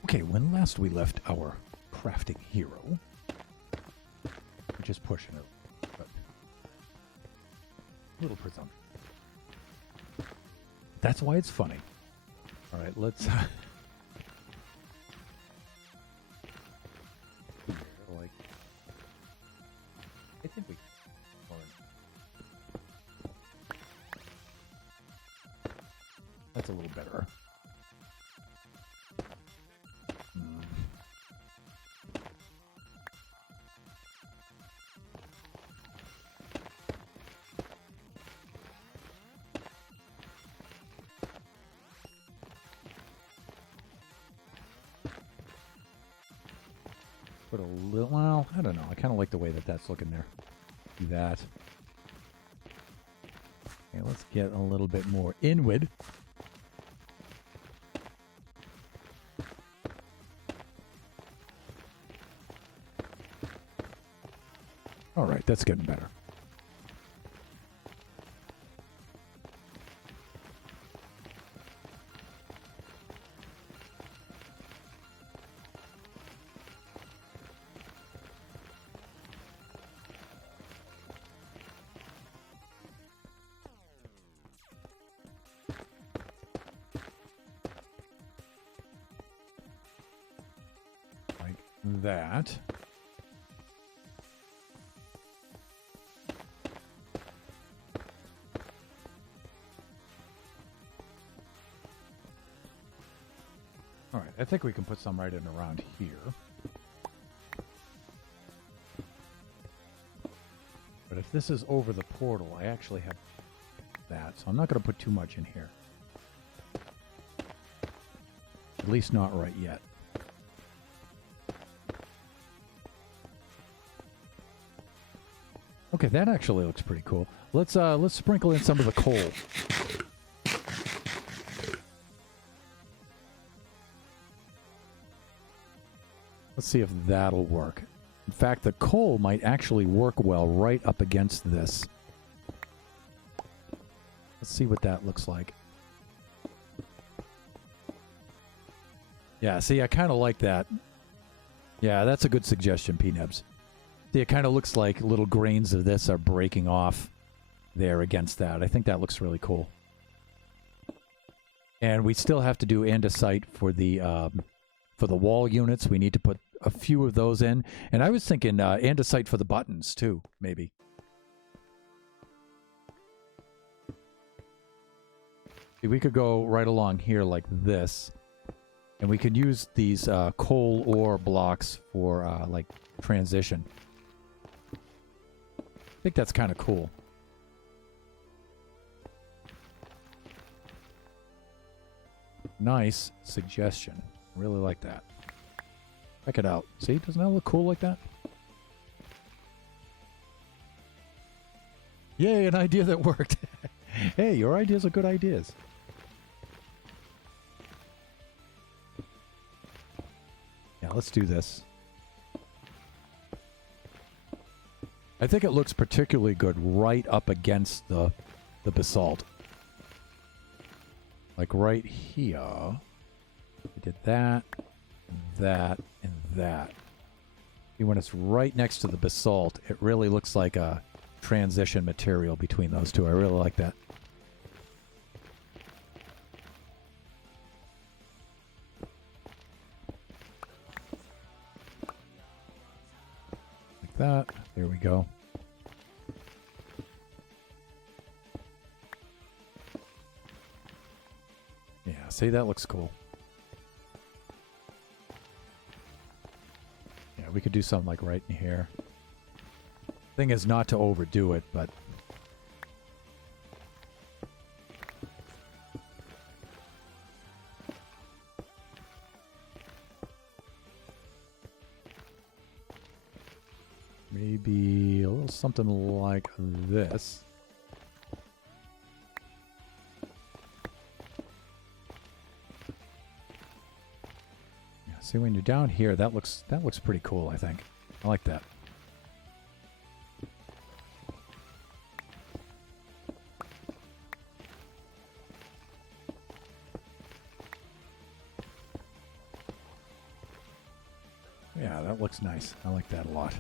Okay, when last we left our crafting hero, we're just pushing it, but a little presumption. That's why it's funny. All right, let's. Like, I think we. That's a little better. Put a little, well, I don't know. I kind of like the way that that's looking there. Do that. Okay, let's get a little bit more inward. All right, that's getting better. That. All right, I think we can put some right in around here. But if this is over the portal, I actually have that, so I'm not going to put too much in here. At least not right yet. Okay, that actually looks pretty cool. Let's sprinkle in some of the coal. Let's see if that'll work. In fact, the coal might actually work well right up against this. Let's see what that looks like. Yeah, see, I kind of like that. Yeah, that's a good suggestion, P-Nebs. See, it kind of looks like little grains of this are breaking off there against that. I think that looks really cool. And we still have to do andesite for the wall units. We need to put a few of those in. And I was thinking andesite for the buttons, too, maybe. See, we could go right along here like this. And we could use these coal ore blocks for, like, transition. I think that's kind of cool. Nice suggestion. Really like that. Check it out. See, doesn't that look cool like that? Yay, an idea that worked. Hey, your ideas are good ideas. Yeah, let's do this. I think it looks particularly good right up against the basalt. Like right here. We did that, that, and that. See, when it's right next to the basalt, it really looks like a transition material between those two. I really like that. Like that. There we go. Yeah, see, that looks cool. Yeah, we could do something like right in here. Thing is not to overdo it, but... maybe a little something like this. Yeah, see, when you're down here, that looks pretty cool, I think. I like that. Yeah, that looks nice. I like that a lot.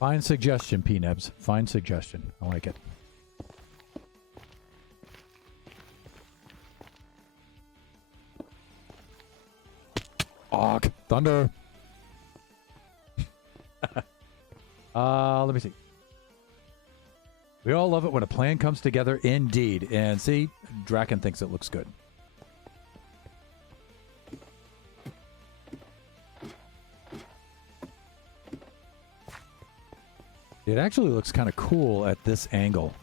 Fine suggestion, P-Nebs. Fine suggestion. I like it. Arc. Thunder. Let me see. We all love it when a plan comes together, indeed. And see, Draken thinks it looks good. It actually looks kind of cool at this angle.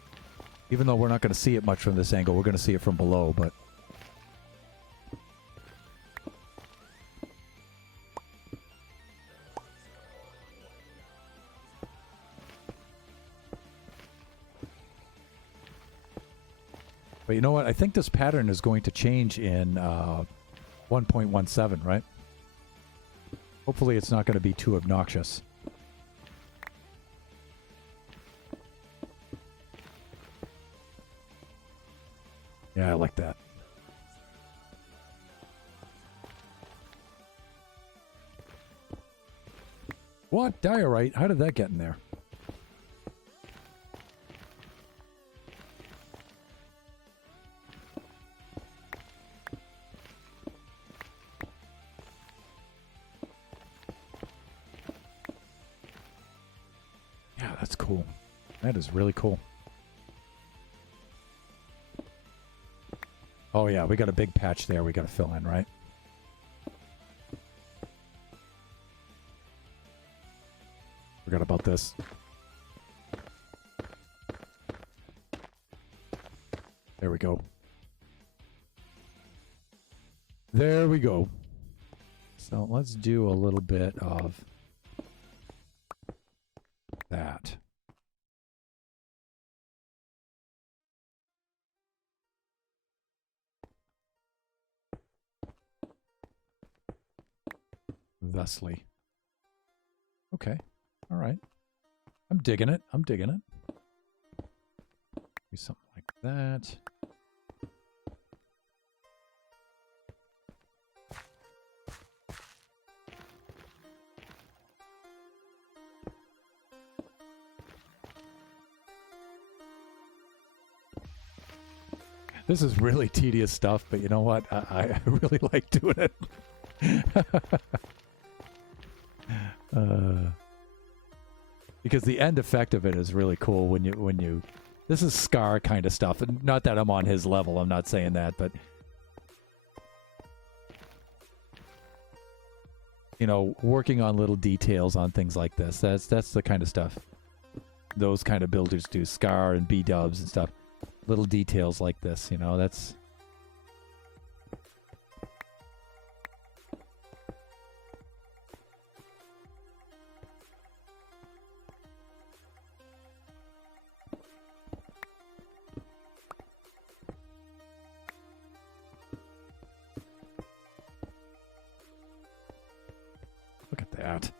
Even though we're not going to see it much from this angle, we're going to see it from below, but... But you know what? I think this pattern is going to change in 1.17, right? Hopefully it's not going to be too obnoxious. Yeah, I like that. What? Diorite? How did that get in there? Yeah, that's cool. That is really cool. Oh yeah, we got a big patch there we got to fill in, right? Forgot about this. There we go. There we go. So let's do a little bit of that. Thusly. Okay. All right. I'm digging it. I'm digging it. Do something like that. This is really tedious stuff, but you know what? I really like doing it. Because the end effect of it is really cool when you this is Scar kind of stuff, and not that I'm on his level, I'm not saying that, but you know, working on little details on things like this, that's the kind of stuff those kind of builders do. Scar and B-dubs and stuff, little details like this, you know, that's look at that.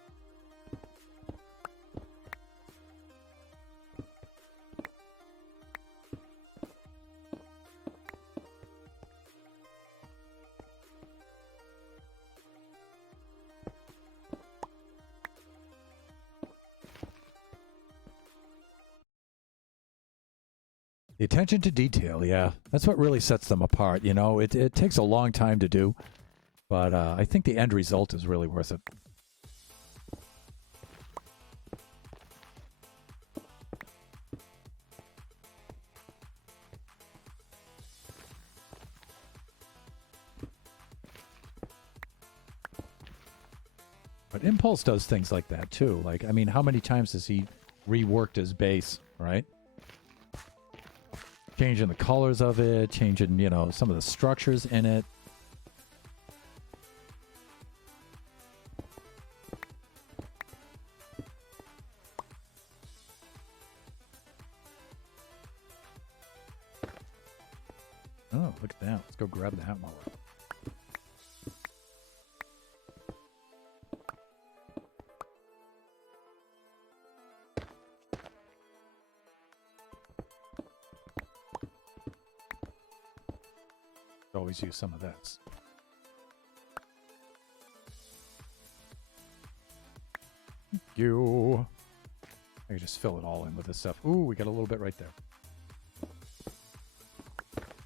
The attention to detail, yeah. That's what really sets them apart, you know. It takes a long time to do, but I think the end result is really worth it. But Impulse does things like that too. Like, I mean, how many times has he reworked his base, right? Changing the colors of it, changing, you know, some of the structures in it. Oh, look at that. Let's go grab that mower. Always use some of this. Thank you. I can just fill it all in with this stuff. Ooh, we got a little bit right there.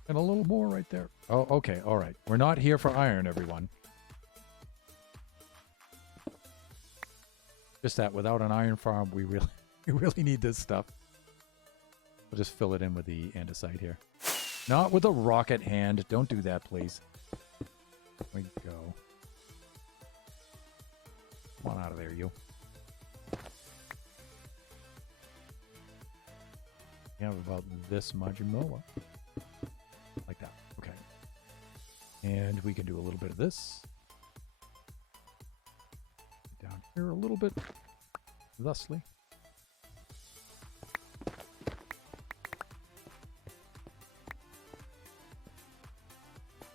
And a little more right there. Oh, okay. All right. We're not here for iron, everyone. Just that without an iron farm, we really need this stuff. We'll just fill it in with the andesite here. Not with a rocket hand. Don't do that, please. There we go. Come on out of there, you. You have about this much more. Like that. Okay. And we can do a little bit of this. Down here a little bit. Thusly.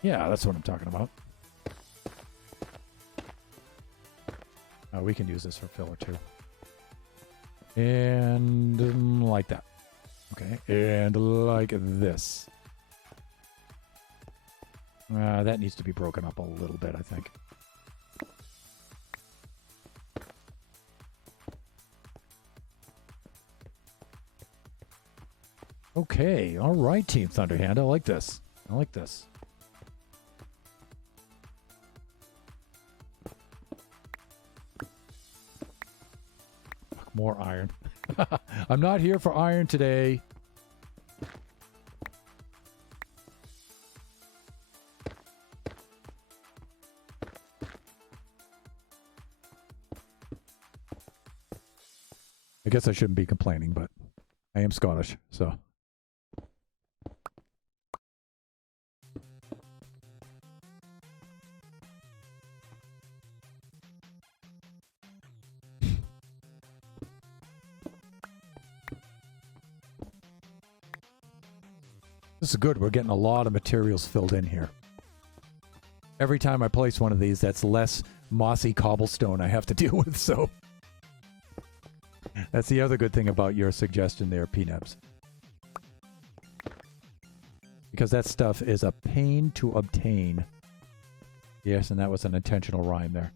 Yeah, that's what I'm talking about. We can use this for filler too. And like that. Okay, and like this. That needs to be broken up a little bit, I think. Okay, all right, Team Thunderhand. I like this. I like this. More iron. I'm not here for iron today. I guess I shouldn't be complaining, but I am Scottish, so. This is good. We're getting a lot of materials filled in here. Every time I place one of these, that's less mossy cobblestone I have to deal with, so. That's the other good thing about your suggestion there, P-Nebs. Because that stuff is a pain to obtain. Yes, and that was an intentional rhyme there.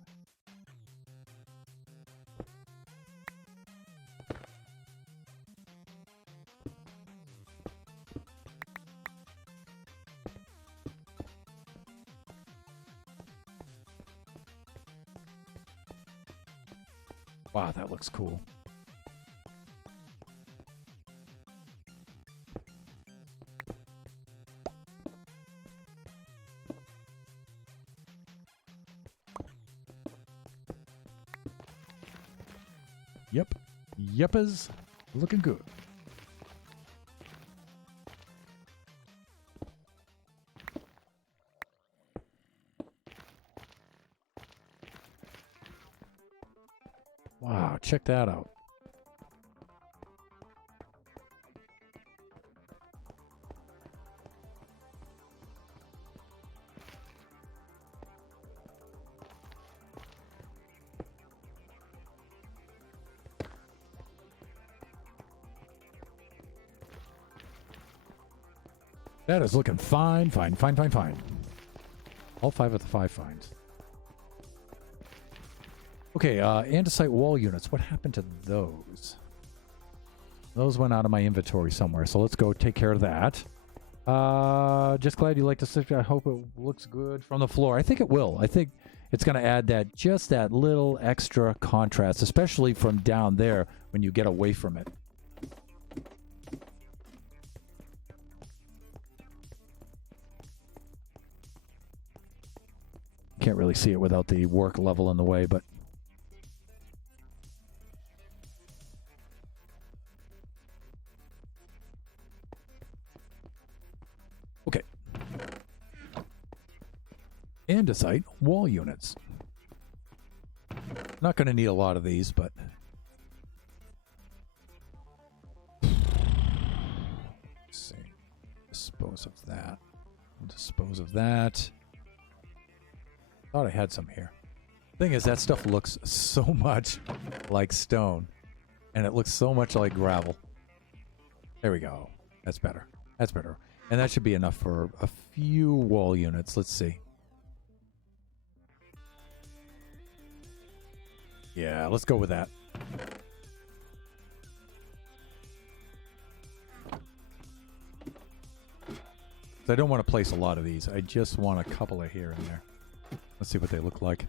Wow, that looks cool. Yep. Yeppas. Looking good. Wow, check that out. That is looking fine, fine, fine, fine, fine. All 5 of the 5 finds. Okay, andesite wall units. What happened to those? Those went out of my inventory somewhere, so let's go take care of that. Just glad you like the stick. I hope it looks good from the floor. I think it will. I think it's going to add that, just that little extra contrast, especially from down there when you get away from it. Can't really see it without the work level in the way, but okay. Andesite wall units. Not going to need a lot of these, but let's see. Dispose of that. Dispose of that. Thought I had some here. Thing is, that stuff looks so much like stone, and it looks so much like gravel. There we go. That's better. That's better. And that should be enough for a few wall units. Let's see. Yeah, let's go with that. I don't want to place a lot of these. I just want a couple of here and there. Let's see what they look like.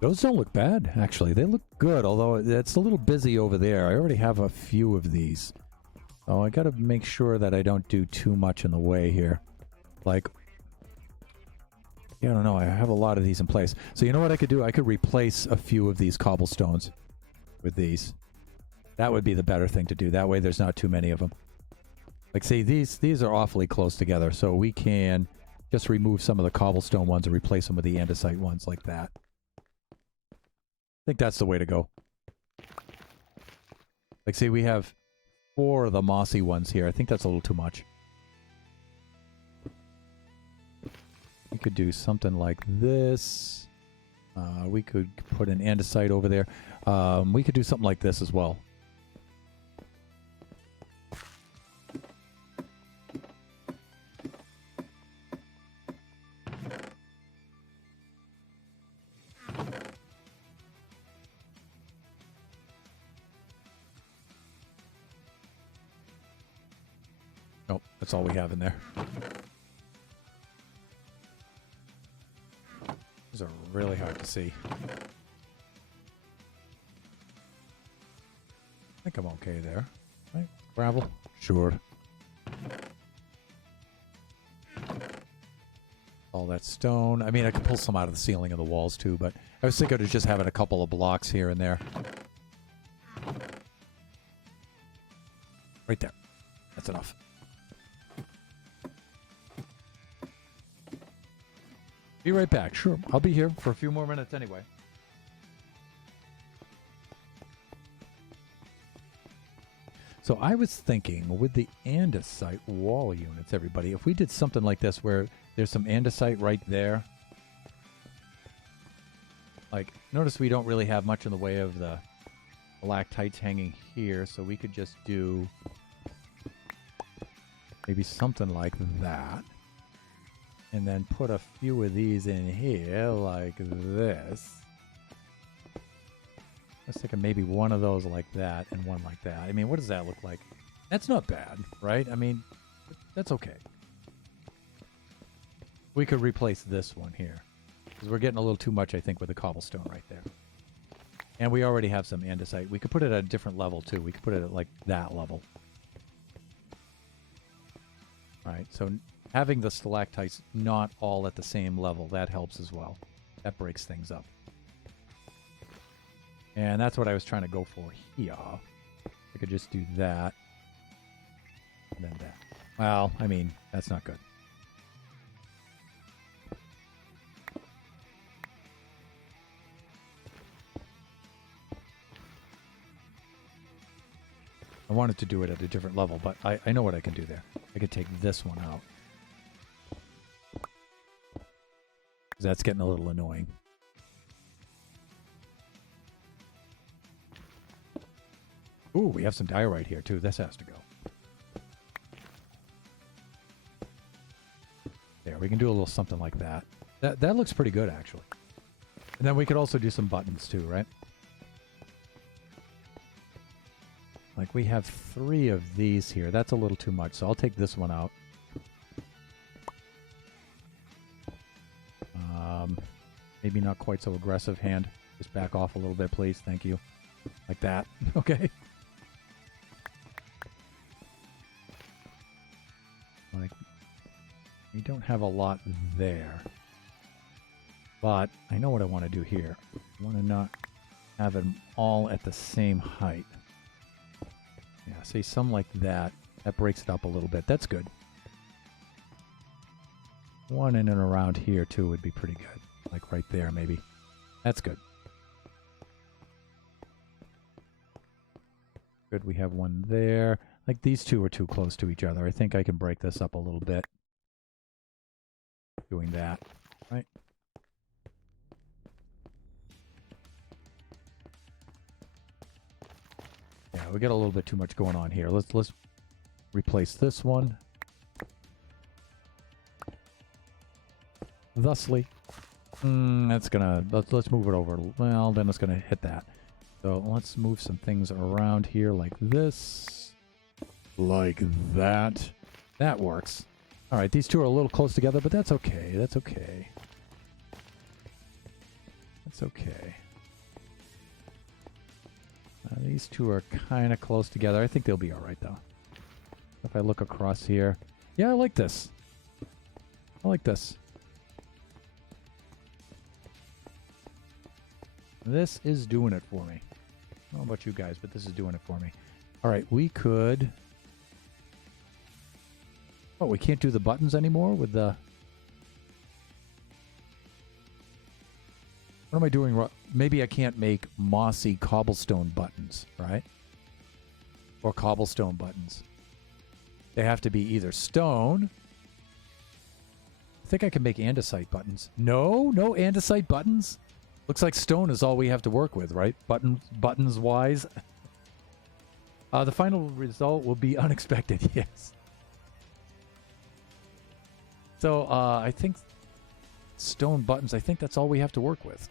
Those don't look bad, actually. They look good, although it's a little busy over there. I already have a few of these. So I got to make sure that I don't do too much in the way here. Like, yeah, I don't know. I have a lot of these in place. So you know what I could do? I could replace a few of these cobblestones with these. That would be the better thing to do. That way there's not too many of them. Like, see, these are awfully close together, so we can just remove some of the cobblestone ones and replace them with the andesite ones like that. think that's the way to go. Like, see, we have 4 of the mossy ones here. I think that's a little too much. We could do something like this. We could put an andesite over there. We could do something like this as well. Nope, that's all we have in there. These are really hard to see. I think I'm okay there. Right? Gravel? Sure. All that stone. I mean, I could pull some out of the ceiling of the walls too, but I was thinking of just having a couple of blocks here and there. Right there. That's enough. Be right back. Sure. I'll be here for a few more minutes anyway. So I was thinking with the andesite wall units, everybody, if we did something like this where there's some andesite right there. Like, notice we don't really have much in the way of the lactites hanging here, so we could just do maybe something like that. And then put a few of these in here, like this. I was thinking maybe one of those like that and one like that. I mean, what does that look like? That's not bad, right? I mean, that's okay. We could replace this one here. Because we're getting a little too much, I think, with the cobblestone right there. And we already have some andesite. We could put it at a different level, too. We could put it at, like, that level. All right, so having the stalactites not all at the same level, that helps as well. That breaks things up. And that's what I was trying to go for here. I could just do that. And then that. Well, I mean, that's not good. I wanted to do it at a different level, but I know what I can do there. I could take this one out. That's getting a little annoying. Ooh, we have some diorite here too. This has to go. There, we can do a little something like that. That looks pretty good, actually. And then we could also do some buttons too, right? Like, we have 3 of these here. That's a little too much, so I'll take this one out. Maybe not quite so aggressive, hand. Just back off a little bit, please. Thank you. Like that. Okay. Like, we don't have a lot there. But I know what I want to do here. I want to not have them all at the same height. Yeah, see, some like that. That breaks it up a little bit. That's good. One in and around here, too, would be pretty good. Like right there, maybe. That's good. Good, we have one there. Like, these two are too close to each other. I think I can break this up a little bit. Doing that, right? Yeah, we got a little bit too much going on here. Let's replace this one. Thusly. That's gonna, let's move it over. Well, then it's gonna hit that. So let's move some things around here like this. Like that. That works. All right, these two are a little close together, but that's okay. That's okay. That's okay. These two are kind of close together. I think they'll be all right, though. If I look across here. Yeah, I like this. I like this. This is doing it for me. I don't know about you guys, but this is doing it for me. All right, we could... Oh, we can't do the buttons anymore with the... What am I doing wrong? Maybe I can't make mossy cobblestone buttons, right? Or cobblestone buttons. They have to be either stone. I think I can make andesite buttons. No andesite buttons? Looks like stone is all we have to work with, right? Buttons wise. The final result will be unexpected, yes. So, I think stone buttons, I think that's all we have to work with.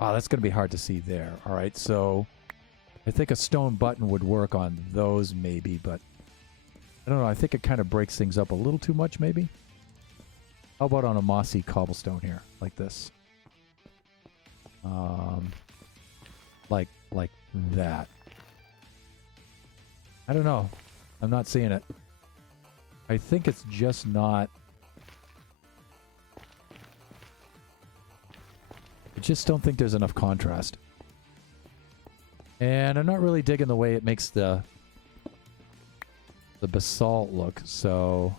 That's going to be hard to see there. All right, so I think a stone button would work on those maybe, but I don't know. I think it kind of breaks things up a little too much maybe. How about on a mossy cobblestone here, like this? Like that. I don't know. I'm not seeing it. I think it's just not... I just don't think there's enough contrast. And I'm not really digging the way it makes the basalt look, so...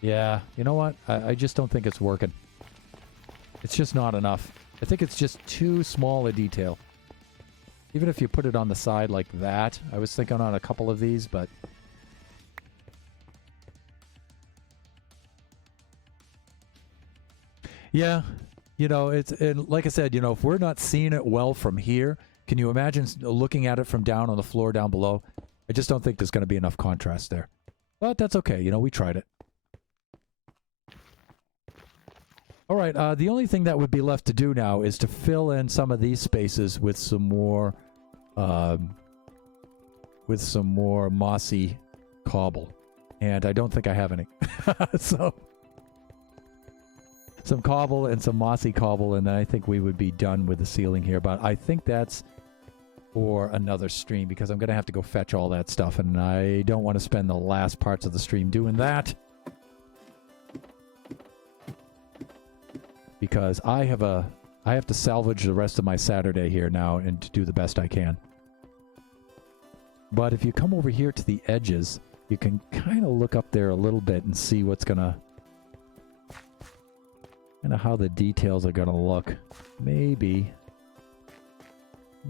Yeah, you know what? I just don't think it's working. It's just not enough. I think it's just too small a detail. Even if you put it on the side like that. I was thinking on a couple of these, but... Yeah, you know, and like I said, you know, if we're not seeing it well from here, can you imagine looking at it from down on the floor down below? I just don't think there's going to be enough contrast there. But that's okay, you know, we tried it. All right, the only thing that would be left to do now is to fill in some of these spaces with some more mossy cobble. And I don't think I have any. So, some cobble and some mossy cobble, and then I think we would be done with the ceiling here. But I think that's for another stream, because I'm going to have to go fetch all that stuff, and I don't want to spend the last parts of the stream doing that. Because I have to salvage the rest of my Saturday here now and to do the best I can. But if you come over here to the edges, you can kind of look up there a little bit and see what's gonna... kind of how the details are gonna look. Maybe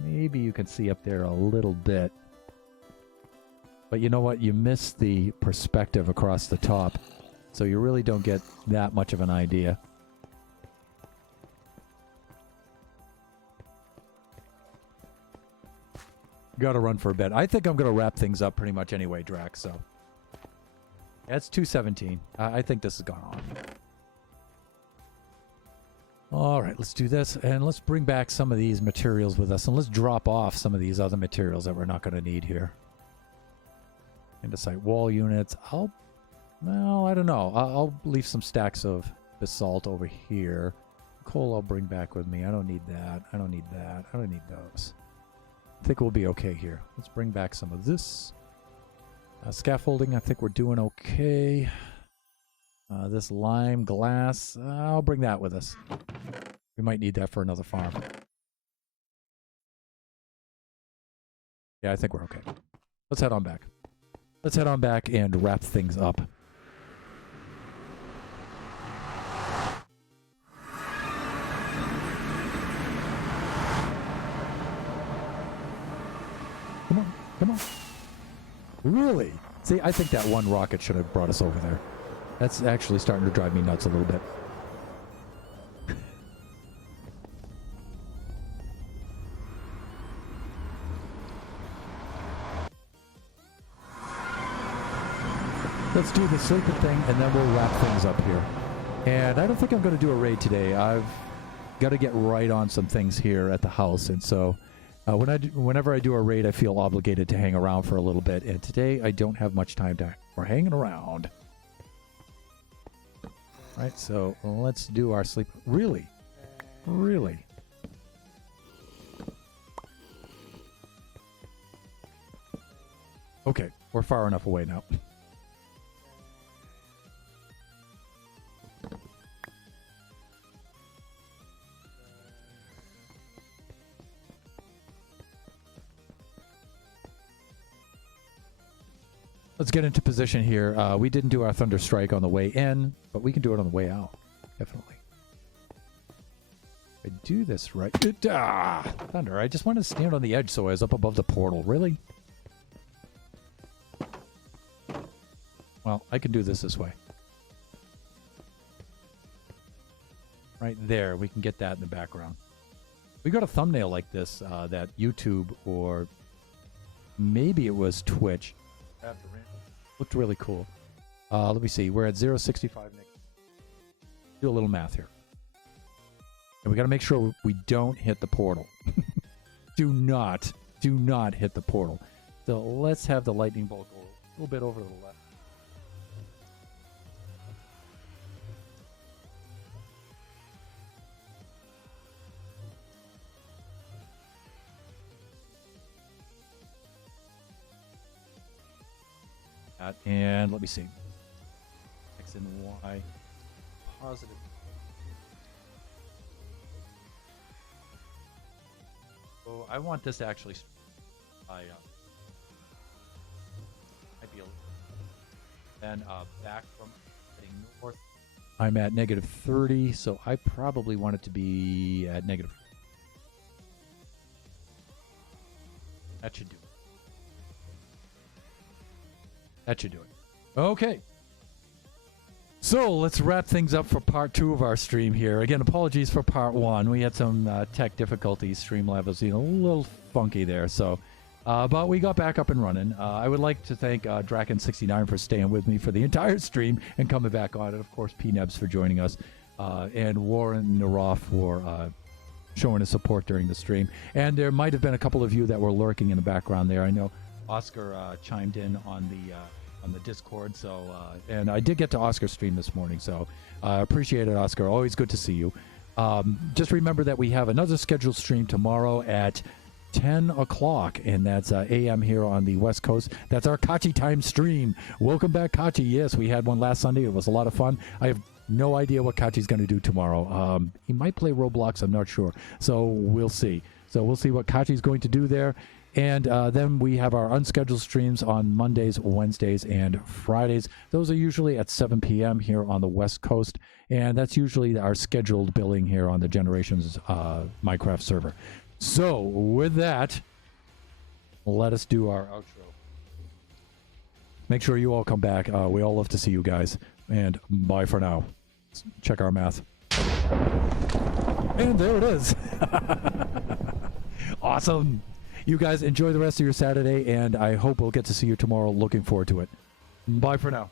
you can see up there a little bit. But you know what? You miss the perspective across the top. So you really don't get that much of an idea. Gotta run for a bit. I think I'm gonna wrap things up pretty much anyway, Drax, so. Yeah, it's 2:17. I think this has gone on. Alright, let's do this, and let's bring back some of these materials with us, and let's drop off some of these other materials that we're not gonna need here. Andesite wall units. Well, I don't know. I'll leave some stacks of basalt over here. Coal I'll bring back with me. I don't need that. I don't need that. I don't need those. I think we'll be okay here. Let's bring back some of this. Scaffolding, I think we're doing okay. This lime glass, I'll bring that with us. We might need that for another farm. Yeah, I think we're okay. Let's head on back. Let's head on back and wrap things up. Come on, come on. Really? See, I think that one rocket should have brought us over there. That's actually starting to drive me nuts a little bit. Let's do the sleeping thing, and then we'll wrap things up here. And I don't think I'm going to do a raid today. I've got to get right on some things here at the house, and so... whenever I do a raid, I feel obligated to hang around for a little bit, and today I don't have much time for hanging around. Right, so let's do our sleep. Really? Really? Okay, we're far enough away now. Let's get into position here. We didn't do our Thunder Strike on the way in, but we can do it on the way out. Definitely. I do this right. Thunder, I just wanted to stand on the edge so I was up above the portal. Really? Well, I can do this way. Right there, we can get that in the background. We got a thumbnail like this that YouTube or maybe it was Twitch. Looked really cool. Let me see. We're at 0.65. Do a little math here. And we got to make sure we don't hit the portal. do not hit the portal. So let's have the lightning bolt go a little bit over to the left. And let me see. X and Y. Positive. So I want this to actually might be a little then back from heading north. I'm at negative 30, so I probably want it to be at negative. That should do it. That should do it. Okay. So let's wrap things up for part 2 of our stream here. Again, apologies for part 1. We had some tech difficulties. Streamlab was a little funky there. So, but we got back up and running. I would like to thank Draken69 for staying with me for the entire stream and coming back on. And of course, PNebs for joining us. And Warren Naroff for showing his support during the stream. And there might have been a couple of you that were lurking in the background there. I know Oscar chimed in on the Discord, so and I did get to Oscar's stream this morning, so appreciate it, Oscar. Always good to see you. Just remember that we have another scheduled stream tomorrow at 10 o'clock, and that's a.m. here on the West Coast. That's our Kachi time stream. Welcome back, Kachi. Yes, we had one last Sunday. It was a lot of fun. I have no idea what Kachi's going to do tomorrow. He might play Roblox. I'm not sure. So we'll see. So we'll see what Kachi's going to do there. And then we have our unscheduled streams on Mondays, Wednesdays, and Fridays. Those are usually at 7 p.m. here on the West Coast. And that's usually our scheduled billing here on the Generations Minecraft server. So with that, let us do our outro. Make sure you all come back. We all love to see you guys. And bye for now. Check our math. And there it is. Awesome. You guys enjoy the rest of your Saturday, and I hope we'll get to see you tomorrow. Looking forward to it. Bye for now.